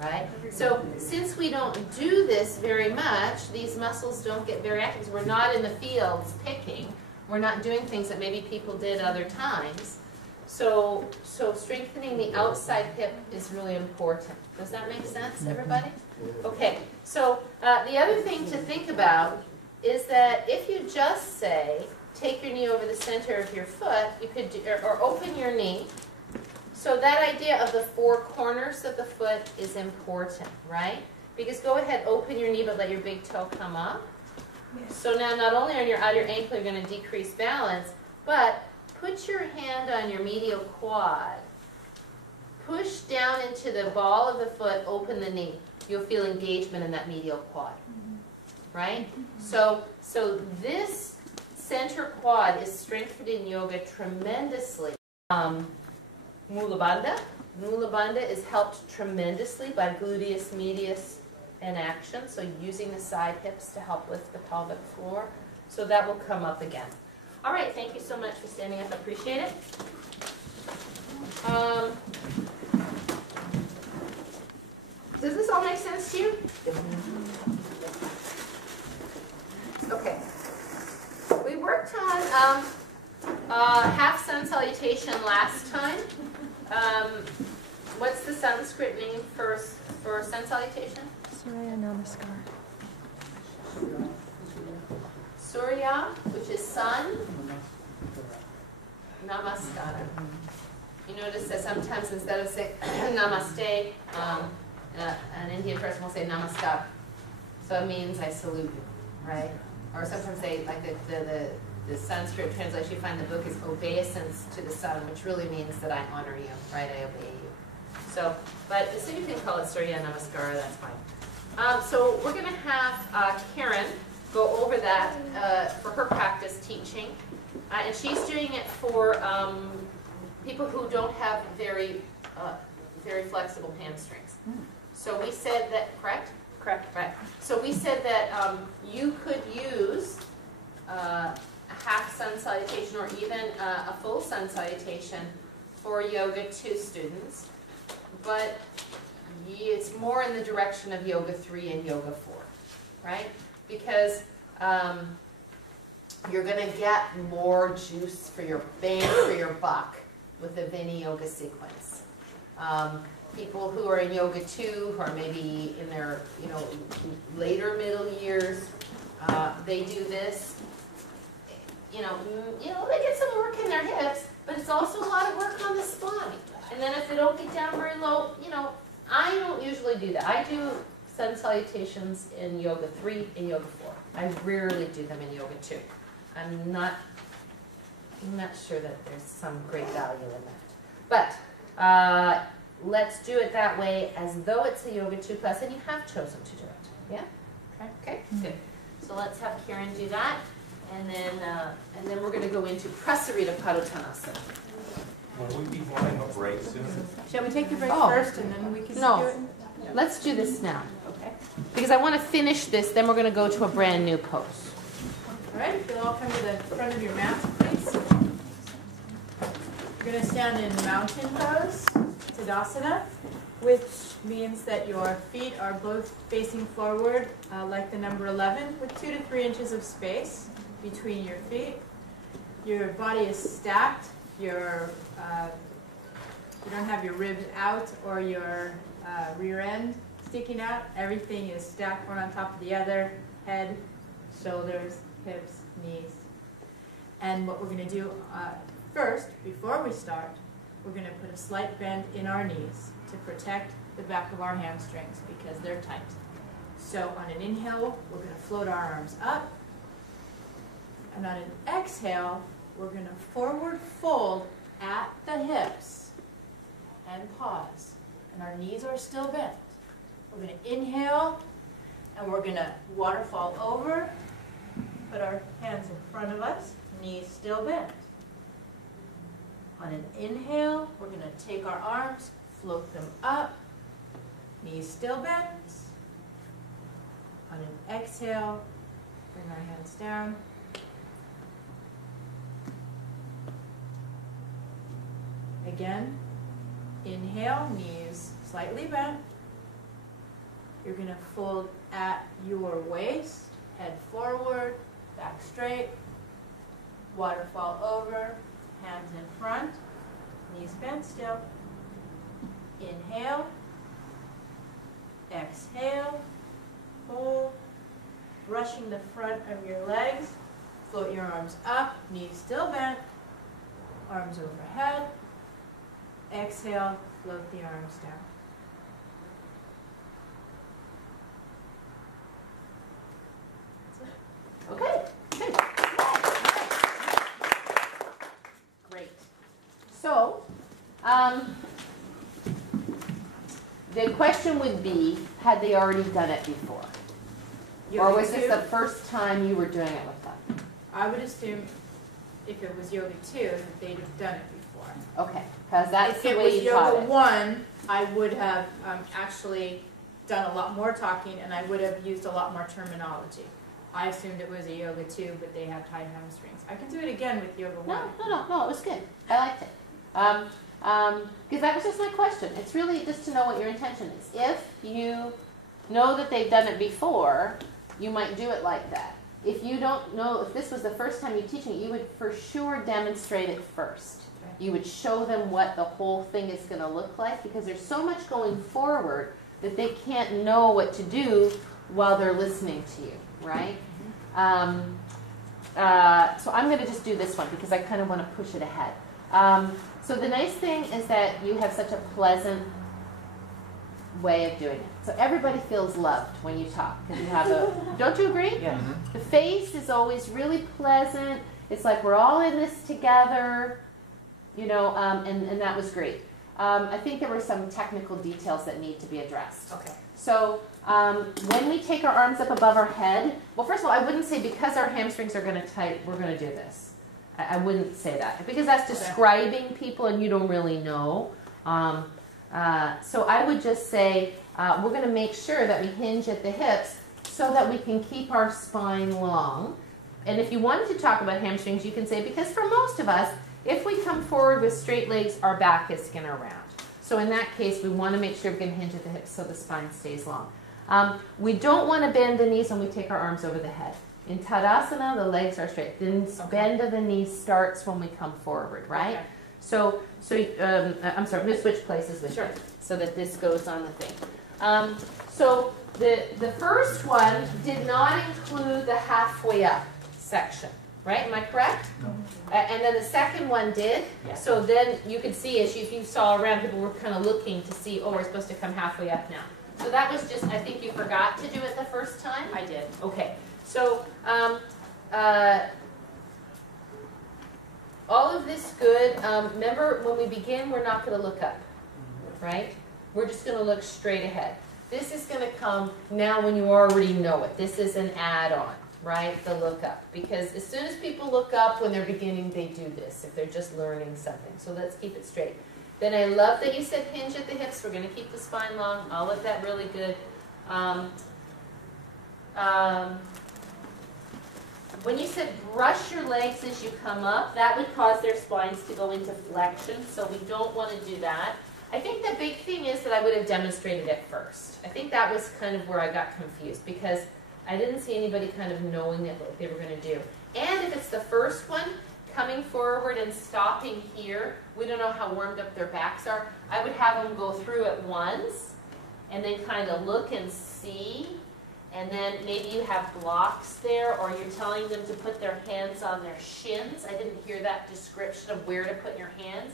Right? So since we don't do this very much, these muscles don't get very active. We're not in the fields picking. We're not doing things that maybe people did other times. So strengthening the outside hip is really important. Does that make sense, everybody? Okay, so the other thing to think about is that if you just say, take your knee over the center of your foot, you could do, or open your knee. So that idea of the four corners of the foot is important, right? Because go ahead, open your knee, but let your big toe come up. So now not only on your outer ankle, you're going to decrease balance, but put your hand on your medial quad. Push down into the ball of the foot, open the knee. You'll feel engagement in that medial quad, right? So this center quad is strengthened in yoga tremendously. Mula Bandha. Mula Bandha is helped tremendously by gluteus medius in action, so using the side hips to help lift the pelvic floor. So that will come up again. All right, thank you so much for standing up. I appreciate it. Does this all make sense to you? Okay. We worked on half sun salutation last time. What's the Sanskrit name for sun salutation? Surya Namaskar. Surya, which is sun. Namaskara. You notice that sometimes instead of saying namaste, an Indian person will say namaskar. So it means I salute you, right? Or sometimes they, like the Sanskrit translation, you find the book is obeisance to the sun, which really means that I honor you, right? I obey you. So you can call it Surya Namaskara, that's fine. So we're going to have Karen go over that for her practice teaching. And she's doing it for people who don't have very flexible hamstrings. So we said that, correct? Correct. Right. So we said that you could use a half sun salutation or even a full sun salutation for Yoga 2 students, but it's more in the direction of Yoga 3 and Yoga 4, right? Because you're going to get more juice for your bang for your buck with the Vinyasa sequence. People who are in Yoga 2, who are maybe in their later middle years, they do this. They get some work in their hips, but it's also a lot of work on the spine. And then if they don't get down very low, I don't usually do that. I do sun salutations in Yoga 3 and Yoga 4. I rarely do them in Yoga 2. I'm not sure that there's some great value in that. But let's do it that way as though it's a Yoga 2 class, and you have chosen to do it. Yeah? Okay, good. So let's have Karen do that, and then we're going to go into Prasarita Padottanasana. Will we be having a break soon? Shall we take the break first and then we can do it? Let's do this now. Okay. Because I want to finish this, then we're going to go to a brand new pose. All right, if you'll all come to the front of your mat, please. You're going to stand in mountain pose, Tadasana, which means that your feet are both facing forward like the number 11 with 2 to 3 inches of space between your feet. Your body is stacked. Your You don't have your ribs out or your rear end sticking out. Everything is stacked one on top of the other. Head, shoulders, hips, knees. And what we're going to do first, before we start, we're going to put a slight bend in our knees to protect the back of our hamstrings because they're tight. So on an inhale, we're going to float our arms up. And on an exhale, we're going to forward fold at the hips and pause. And our knees are still bent. We're going to inhale, and we're going to waterfall over, put our hands in front of us, knees still bent. On an inhale, we're going to take our arms, float them up, knees still bent. On an exhale, bring our hands down. Again, inhale, knees slightly bent. You're going to fold at your waist, head forward, back straight, waterfall over, hands in front, knees bent still. Inhale, exhale, hold, brushing the front of your legs, float your arms up, knees still bent, arms overhead. Exhale, float the arms down. Okay, good. Great. So, the question would be, had they already done it before? Or was this the first time you were doing it with them? I would assume if it was Yoga 2 that they'd have done it before. Okay, because that's If the it way was you taught Yoga it. 1, I would have actually done a lot more talking and I would have used a lot more terminology. I assumed it was a Yoga 2, but they have tight hamstrings. I can do it again with Yoga 1. No, it was good. I liked it. Because that was just my question. It's really just to know what your intention is. If you know that they've done it before, you might do it like that. If you don't know, if this was the first time you're teaching it, you would for sure demonstrate it first. You would show them what the whole thing is going to look like because there's so much going forward that they can't know what to do while they're listening to you, right? So I'm going to just do this one because I kind of want to push it ahead. So the nice thing is that you have such a pleasant way of doing it. So everybody feels loved when you talk because you have a, don't you agree? Yeah. The face is always really pleasant. It's like we're all in this together, you know, and that was great. I think there were some technical details that need to be addressed. Okay. So when we take our arms up above our head, well, first of all, I wouldn't say because our hamstrings are going to tight, we're going to do this. I wouldn't say that because that's describing people and you don't really know. So I would just say we're going to make sure that we hinge at the hips so that we can keep our spine long. And if you wanted to talk about hamstrings, you can say, because for most of us, if we come forward with straight legs, our back is going to round. So in that case, we want to make sure we can hinge at the hips so the spine stays long. We don't want to bend the knees when we take our arms over the head. In Tadasana, the legs are straight. The bend of the knees starts when we come forward, right? Okay. So I'm sorry, I'm going to switch places with you so that this goes on the thing. So the first one did not include the halfway up section, right? Am I correct? No. And then the second one did. Yeah. So then you could see, as if you saw around, people were kind of looking to see, oh, we're supposed to come halfway up now. So that was just, I think you forgot to do it the first time. I did. Okay. So all of this good. Remember, when we begin, we're not going to look up, right? We're just going to look straight ahead. This is going to come now when you already know it. This is an add-on, right? The look up. Because as soon as people look up when they're beginning, they do this, if they're just learning something. So let's keep it straight. Then I love that you said hinge at the hips. We're going to keep the spine long. All of that really good. When you said brush your legs as you come up, that would cause their spines to go into flexion, so we don't want to do that. I think the big thing is that I would have demonstrated it first. I think that was kind of where I got confused because I didn't see anybody kind of knowing what they were going to do. And if it's the first one, coming forward and stopping here. We don't know how warmed up their backs are. I would have them go through it once and then kind of look and see. And then maybe you have blocks there, or you're telling them to put their hands on their shins. I didn't hear that description of where to put your hands.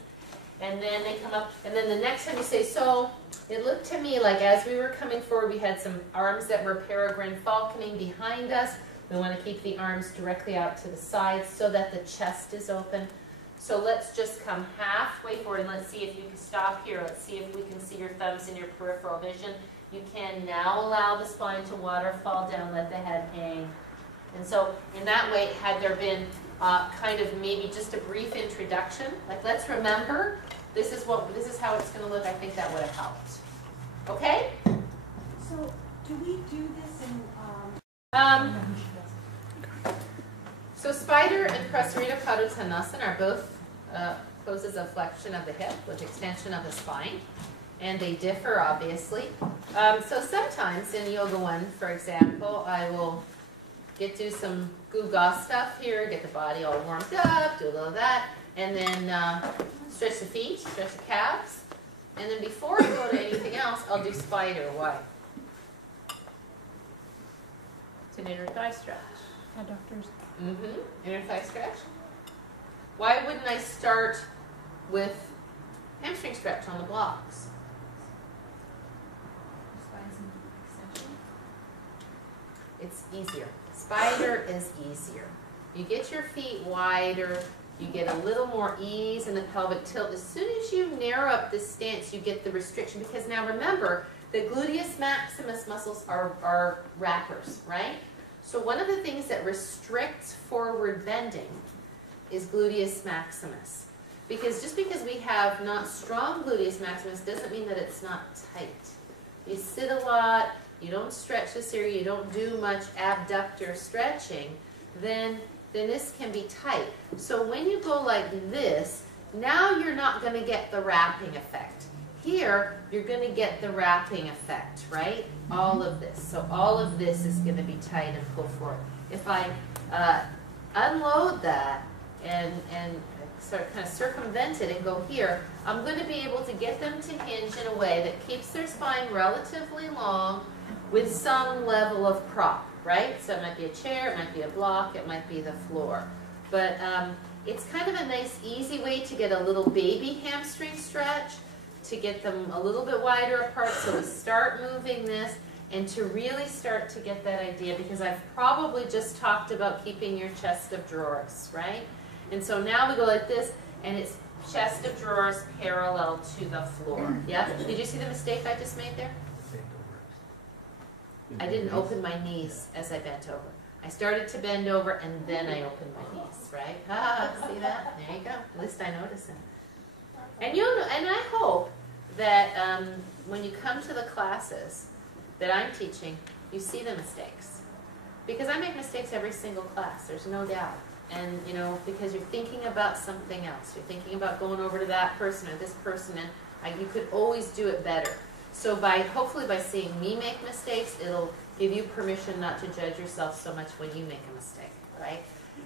And then they come up, and then the next time you say, so it looked to me like as we were coming forward, we had some arms that were peregrine falconing behind us. We want to keep the arms directly out to the sides so that the chest is open. So let's just come halfway forward, and let's see if you can stop here. Let's see if we can see your thumbs in your peripheral vision. You can now allow the spine to waterfall down, let the head hang. And so in that way, had there been kind of maybe just a brief introduction, like let's remember, this is how it's going to look, I think that would have helped. Okay? So, do we do this in, So spider and Prasarita Padottanasana are both poses of flexion of the hip with extension of the spine. And they differ, obviously. So sometimes in Yoga 1, for example, I will do some Guga stuff here, get the body all warmed up, do a little of that, and then stretch the feet, stretch the calves. And then before I go to anything else, I'll do spider. Why? It's an inner thigh stretch. Adductors. Inner thigh stretch. Why wouldn't I start with hamstring stretch on the blocks? It's easier. Spider is easier. You get your feet wider, you get a little more ease in the pelvic tilt. As soon as you narrow up this stance, you get the restriction, because now remember, the gluteus maximus muscles are wrappers, right? So one of the things that restricts forward bending is gluteus maximus. Because just because we have not strong gluteus maximus doesn't mean that it's not tight. You sit a lot, you don't stretch this area, you don't do much abductor stretching, then this can be tight. So when you go like this, now you're not going to get the wrapping effect. Here, you're going to get the wrapping effect, right? All of this. So all of this is going to be tight and pull forward. If I unload that and sort of kind of circumvent it and go here, I'm going to be able to get them to hinge in a way that keeps their spine relatively long with some level of prop, right? So it might be a chair, it might be a block, it might be the floor. But it's kind of a nice, easy way to get a little baby hamstring stretch, to get them a little bit wider apart, so we start moving this, and to really start to get that idea, because I've probably just talked about keeping your chest of drawers, right? And so now we go like this, and it's chest of drawers parallel to the floor. Yeah? Did you see the mistake I just made there? I didn't open my knees as I bent over. I started to bend over, and then I opened my knees, right? Ah, see that? There you go. At least I noticed it. And I hope that when you come to the classes that I'm teaching, you see the mistakes. Because I make mistakes every single class, there's no doubt. And, because you're thinking about something else. You're thinking about going over to that person or this person, and you could always do it better. So hopefully by seeing me make mistakes, it'll give you permission not to judge yourself so much when you make a mistake, right?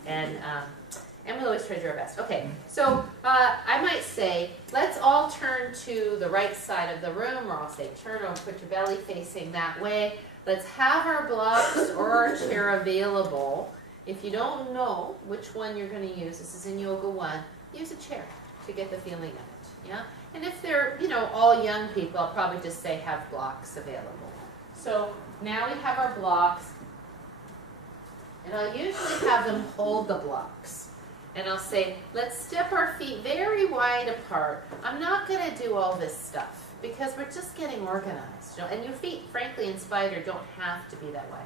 And we'll always try to do our best. Okay, so I might say, let's all turn to the right side of the room, or I'll say turn or put your belly facing that way. Let's have our blocks or our chair available. If you don't know which one you're going to use, this is in Yoga 1, use a chair to get the feeling of it, yeah? And if they're, all young people, I'll probably just say have blocks available. So now we have our blocks, and I'll usually have them hold the blocks. And I'll say, let's step our feet very wide apart. I'm not going to do all this stuff because we're just getting organized. And your feet, frankly, in spider don't have to be that way.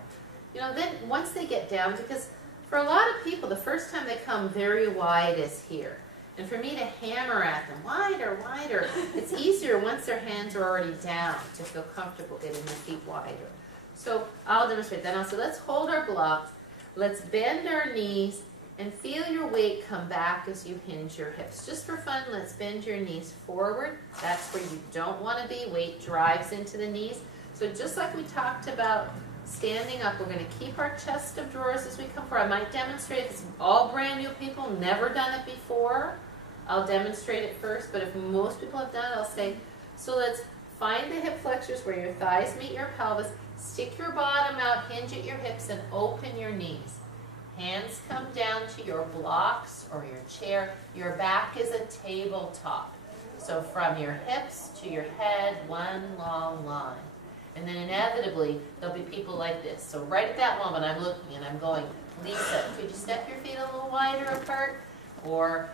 Then once they get down, because for a lot of people, the first time they come very wide is here. And for me to hammer at them, wider, wider, it's easier once their hands are already down to feel comfortable getting their feet wider. So I'll demonstrate that. Now, so let's hold our blocks. Let's bend our knees and feel your weight come back as you hinge your hips. Just for fun, let's bend your knees forward. That's where you don't want to be. Weight drives into the knees. So just like we talked about standing up. We're going to keep our chest of drawers as we come forward. I might demonstrate. It's all brand new people, never done it before. I'll demonstrate it first, but if most people have done it, I'll say, so let's find the hip flexors where your thighs meet your pelvis. Stick your bottom out, hinge at your hips, and open your knees. Hands come down to your blocks or your chair. Your back is a tabletop. So from your hips to your head, one long line. And then inevitably, there'll be people like this. So right at that moment, I'm looking and I'm going, Lisa, could you step your feet a little wider apart? Or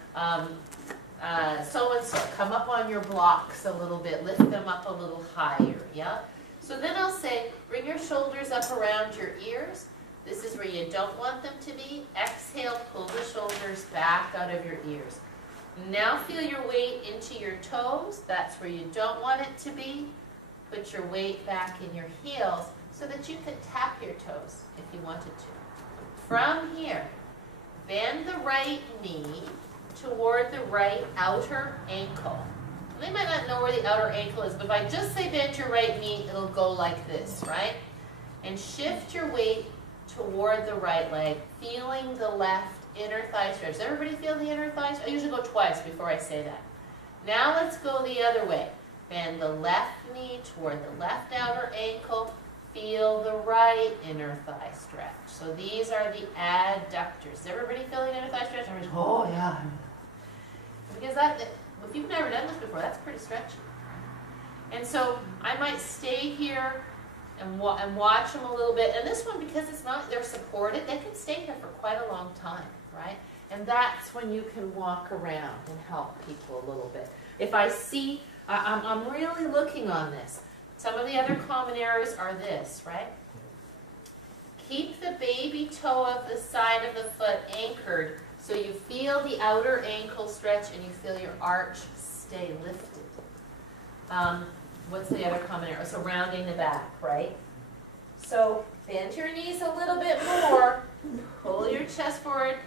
so-and-so, come up on your blocks a little bit, lift them up a little higher, yeah? So then I'll say, bring your shoulders up around your ears. This is where you don't want them to be. Exhale, pull the shoulders back out of your ears. Now feel your weight into your toes. That's where you don't want it to be. Put your weight back in your heels so that you could tap your toes if you wanted to. From here, bend the right knee toward the right outer ankle. They might not know where the outer ankle is, but if I just say bend your right knee, it'll go like this, right? And shift your weight toward the right leg, feeling the left inner thigh stretch. Does everybody feel the inner thigh stretch? I usually go twice before I say that. Now let's go the other way. Bend the left knee toward the left outer ankle. Feel the right inner thigh stretch. So these are the adductors. Does everybody feel the inner thigh stretch? Everybody's, oh yeah. Because if you've never done this before, that's pretty stretchy. And so I might stay here and watch them a little bit. And this one, because it's not, they're supported, they can stay here for quite a long time, right? And that's when you can walk around and help people a little bit. If I see, I'm really looking on this. Some of the other common errors are this, right? Keep the baby toe of the side of the foot anchored so you feel the outer ankle stretch and you feel your arch stay lifted. What's the other common error? So rounding the back, right? So bend your knees a little bit more, pull your chest forward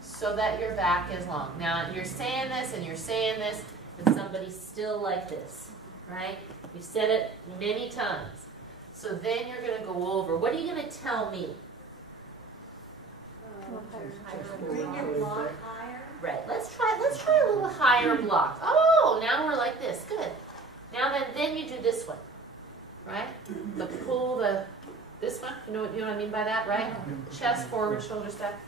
so that your back is long. Now you're saying this and you're saying this, and somebody's still like this, right? You've said it many times. So then you're going to go over. What are you going to tell me? Bring your block higher. Right. Let's try a little higher block. Oh, now we're like this. Good. Now then you do this one, right? This one. You know what I mean by that, right? Chest forward, shoulders back.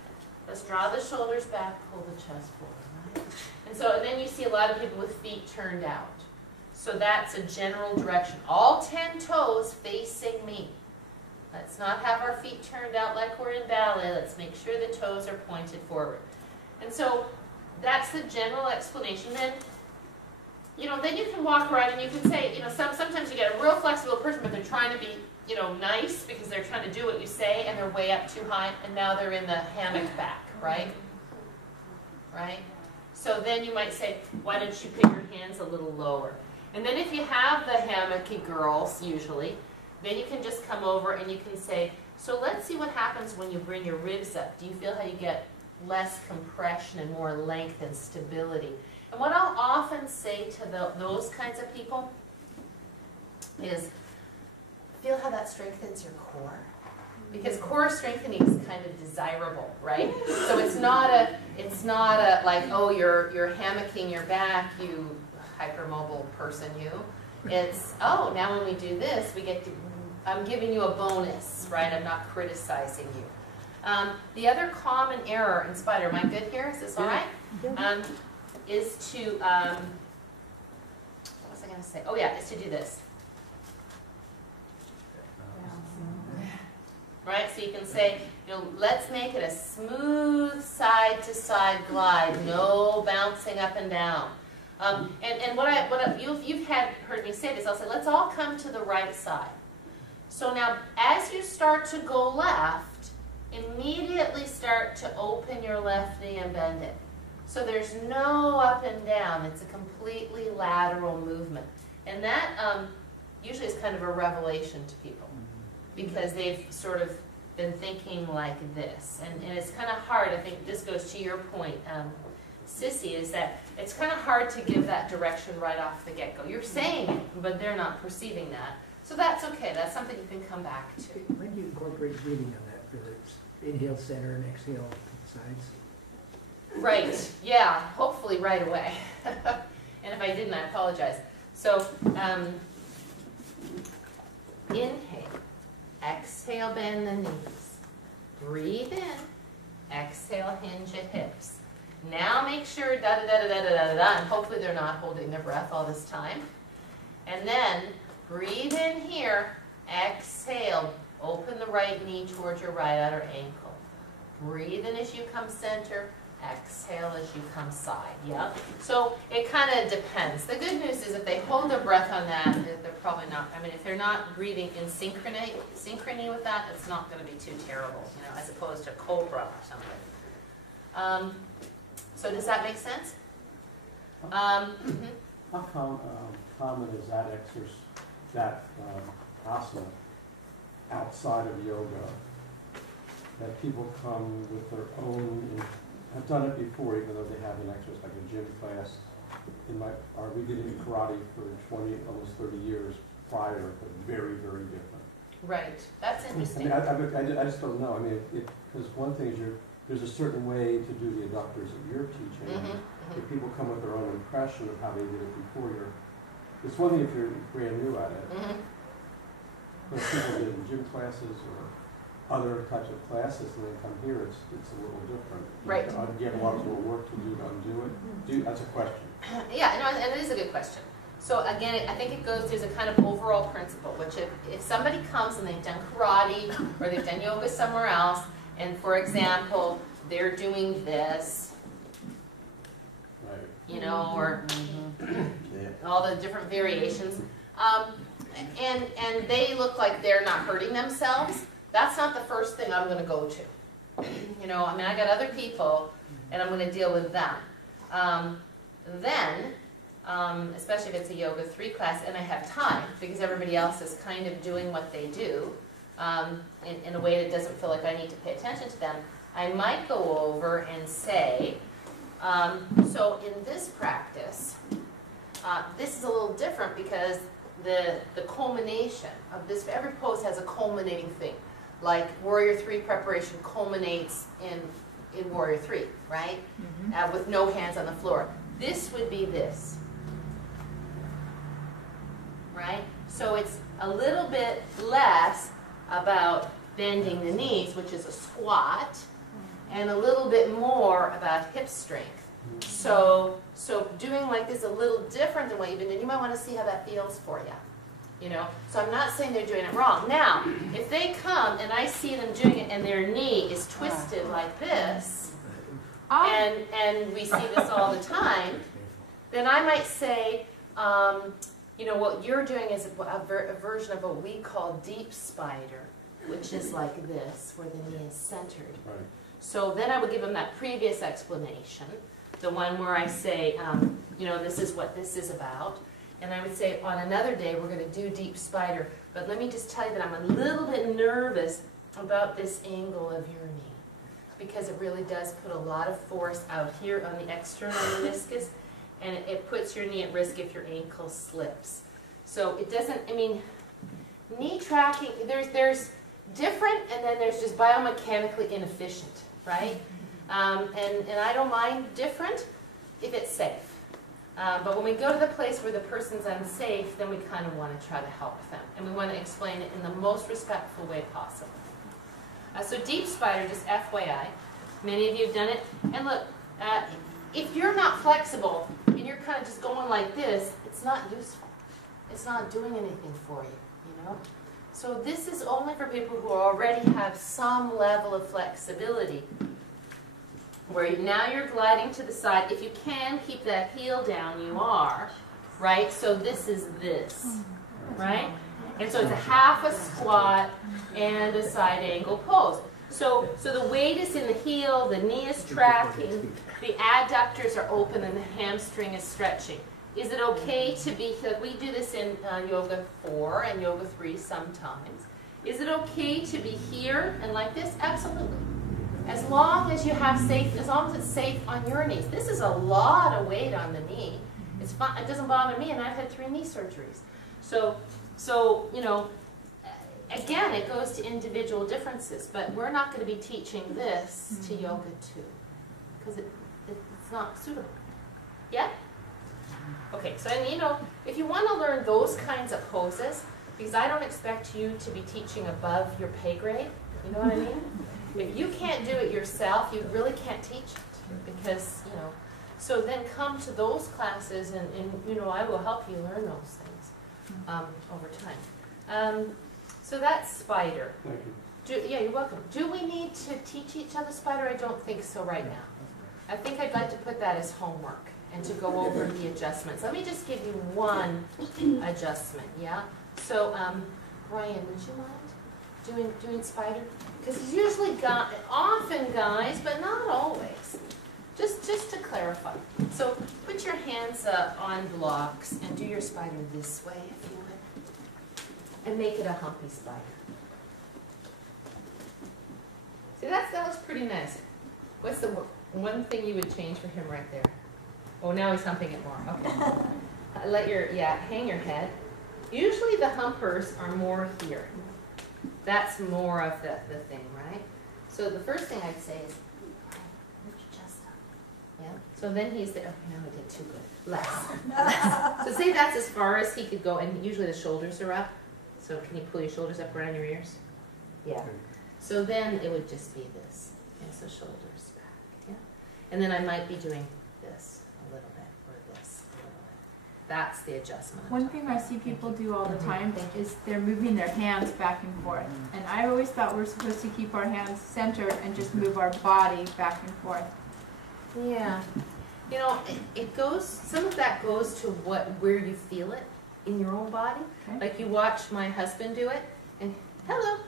Let's draw the shoulders back, pull the chest forward, right? And then you see a lot of people with feet turned out. So that's a general direction. All 10 toes facing me. Let's not have our feet turned out like we're in ballet. Let's make sure the toes are pointed forward. And so that's the general explanation. Then you can walk around and you can say, sometimes you get a real flexible person, but they're trying to be, nice because they're trying to do what you say and they're way up too high and now they're in the hammock back, right? Right? So then you might say, why don't you put your hands a little lower? And then if you have the hammocky girls, usually, then you can just come over and you can say, so let's see what happens when you bring your ribs up. Do you feel how you get less compression and more length and stability? And what I'll often say to those kinds of people is, feel how that strengthens your core. Because core strengthening is kind of desirable, right? So it's not a like, oh, you're hammocking your back, you hypermobile person, you. It's, oh, now when we do this, I'm giving you a bonus, right? I'm not criticizing you. The other common error in spider, am I good here? Is this all right? Is to, what was I going to say? Oh yeah, is to do this. Right, so you can say, let's make it a smooth side-to-side glide, no bouncing up and down. And you've heard me say this. I'll say, let's all come to the right side. So now, as you start to go left, immediately start to open your left knee and bend it. So there's no up and down. It's a completely lateral movement, and that usually is kind of a revelation to people, because they've sort of been thinking like this. And it's kind of hard, I think this goes to your point, Sissy, is that it's kind of hard to give that direction right off the get-go. You're saying it, but they're not perceiving that. So that's okay. That's something you can come back to. When do you incorporate breathing on that? Whether it's inhale center and exhale sides? Right, yeah, hopefully right away. And if I didn't, I apologize. So, inhale, exhale, bend the knees. Breathe in, exhale, hinge at hips. Now make sure da-da-da-da-da-da-da, and hopefully they're not holding their breath all this time. And then breathe in here, exhale, open the right knee towards your right outer ankle. Breathe in as you come center, exhale as you come side, yeah? So it kind of depends. The good news is if they hold their breath on that, they're probably not, I mean, if they're not breathing in synchrony with that, it's not going to be too terrible, you know, as opposed to cobra or something. So does that make sense? How common is that exercise, that asana outside of yoga? That people come with their own, I've done it before, even though they have an exercise like a gym class. We did it in karate for 20, almost 30 years prior, but very, very different. Right, that's interesting. I mean, I just don't know. I mean, because one thing is there's a certain way to do the adductors that you're teaching. If people come with their own impression of how they did it before, it's one thing if you're brand new at it. But if people did it in gym classes or other types of classes and they come here, it's a little different. Right. Do you have a lot more work to do to undo it? That's a question. Yeah, no, and it is a good question. So again, I think it goes, there's a kind of overall principle, which if somebody comes and they've done karate or they've done yoga somewhere else, and for example, they're doing this, Right. you know, or all the different variations, and they look like they're not hurting themselves, that's not the first thing I'm going to go to. You know, I mean, I got other people, and I'm going to deal with them. Then, especially if it's a Yoga 3 class, and I have time, because everybody else is kind of doing what they do, in a way that doesn't feel like I need to pay attention to them, I might go over and say, so in this practice, this is a little different because the culmination of this, every pose has a culminating thing. Like Warrior 3 preparation culminates in Warrior 3, right? With no hands on the floor. This would be this, right? So it's a little bit less about bending the knees, which is a squat, and a little bit more about hip strength. So doing like this is a little different than what you've been doing. You might want to see how that feels for you. You know, so I'm not saying they're doing it wrong. Now, if they come and I see them doing it and their knee is twisted like this, and we see this all the time, then I might say, you know, what you're doing is a version of what we call deep spider, which is like this, where the knee is centered. Right. So then I would give them that previous explanation, the one where I say, you know, this is what this is about. And I would say, on another day, we're going to do deep spider. But let me just tell you that I'm a little bit nervous about this angle of your knee, because it really does put a lot of force out here on the external meniscus, and it puts your knee at risk if your ankle slips. So it doesn't, I mean, knee tracking, there's different, and then there's just biomechanically inefficient, right? And I don't mind different if it's safe. But when we go to the place where the person's unsafe, then we kind of want to try to help them. And we want to explain it in the most respectful way possible. So deep spider, just FYI. Many of you have done it. And look, if you're not flexible and you're kind of just going like this, it's not useful. It's not doing anything for you, you know? So this is only for people who already have some level of flexibility, where now you're gliding to the side. If you can keep that heel down, you are, right? So this is this, right? And so it's a half a squat and a side angle pose. So the weight is in the heel, the knee is tracking, the adductors are open, and the hamstring is stretching. Is it okay to be, we do this in Yoga 4 and Yoga 3 sometimes. Is it okay to be here and like this? Absolutely. As long as you have safe, as long as it's safe on your knees. This is a lot of weight on the knee. It's fine. It doesn't bother me, and I've had 3 knee surgeries. So you know, again, it goes to individual differences, but we're not going to be teaching this to yoga too, because it's not suitable. Yeah? Okay, so, and you know, if you want to learn those kinds of poses, because I don't expect you to be teaching above your pay grade, you know what I mean? If you can't do it yourself, you really can't teach it, because, you know, so then come to those classes and you know, I will help you learn those things over time. So that's spider. Thank you. Yeah, you're welcome. Do we need to teach each other spider? I don't think so right now. I think I'd like to put that as homework and to go over the adjustments. Let me just give you one adjustment, yeah? So, Ryan, would you mind doing spider? Because it's usually often guys, but not always. Just to clarify. So put your hands up on blocks and do your spider this way, if you would. And make it a humpy spider. See, that was pretty nice. What's the one thing you would change for him right there? Oh, now he's humping it more. Okay. Hang your head. Usually the humpers are more here. That's more of the thing, right? So the first thing I'd say is, lift your chest up. Yeah. So then he's there. Oh, now I did too good. Less. So say that's as far as he could go, and usually the shoulders are up. So can you pull your shoulders up around your ears? Yeah. So then it would just be this. Yeah, so shoulders back. Yeah. And then I might be doing this a little bit, or this a little bit. That's the adjustment. One thing I see people do all the time is they're moving their hands back and forth. And I always thought we're supposed to keep our hands centered and just move our body back and forth. Yeah. You know, it goes, some of that goes to where you feel it in your own body. Okay. Like you watch my husband do it, and hello.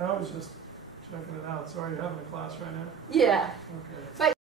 I was just checking it out. Sorry, you're having a class right now? Yeah. Okay. But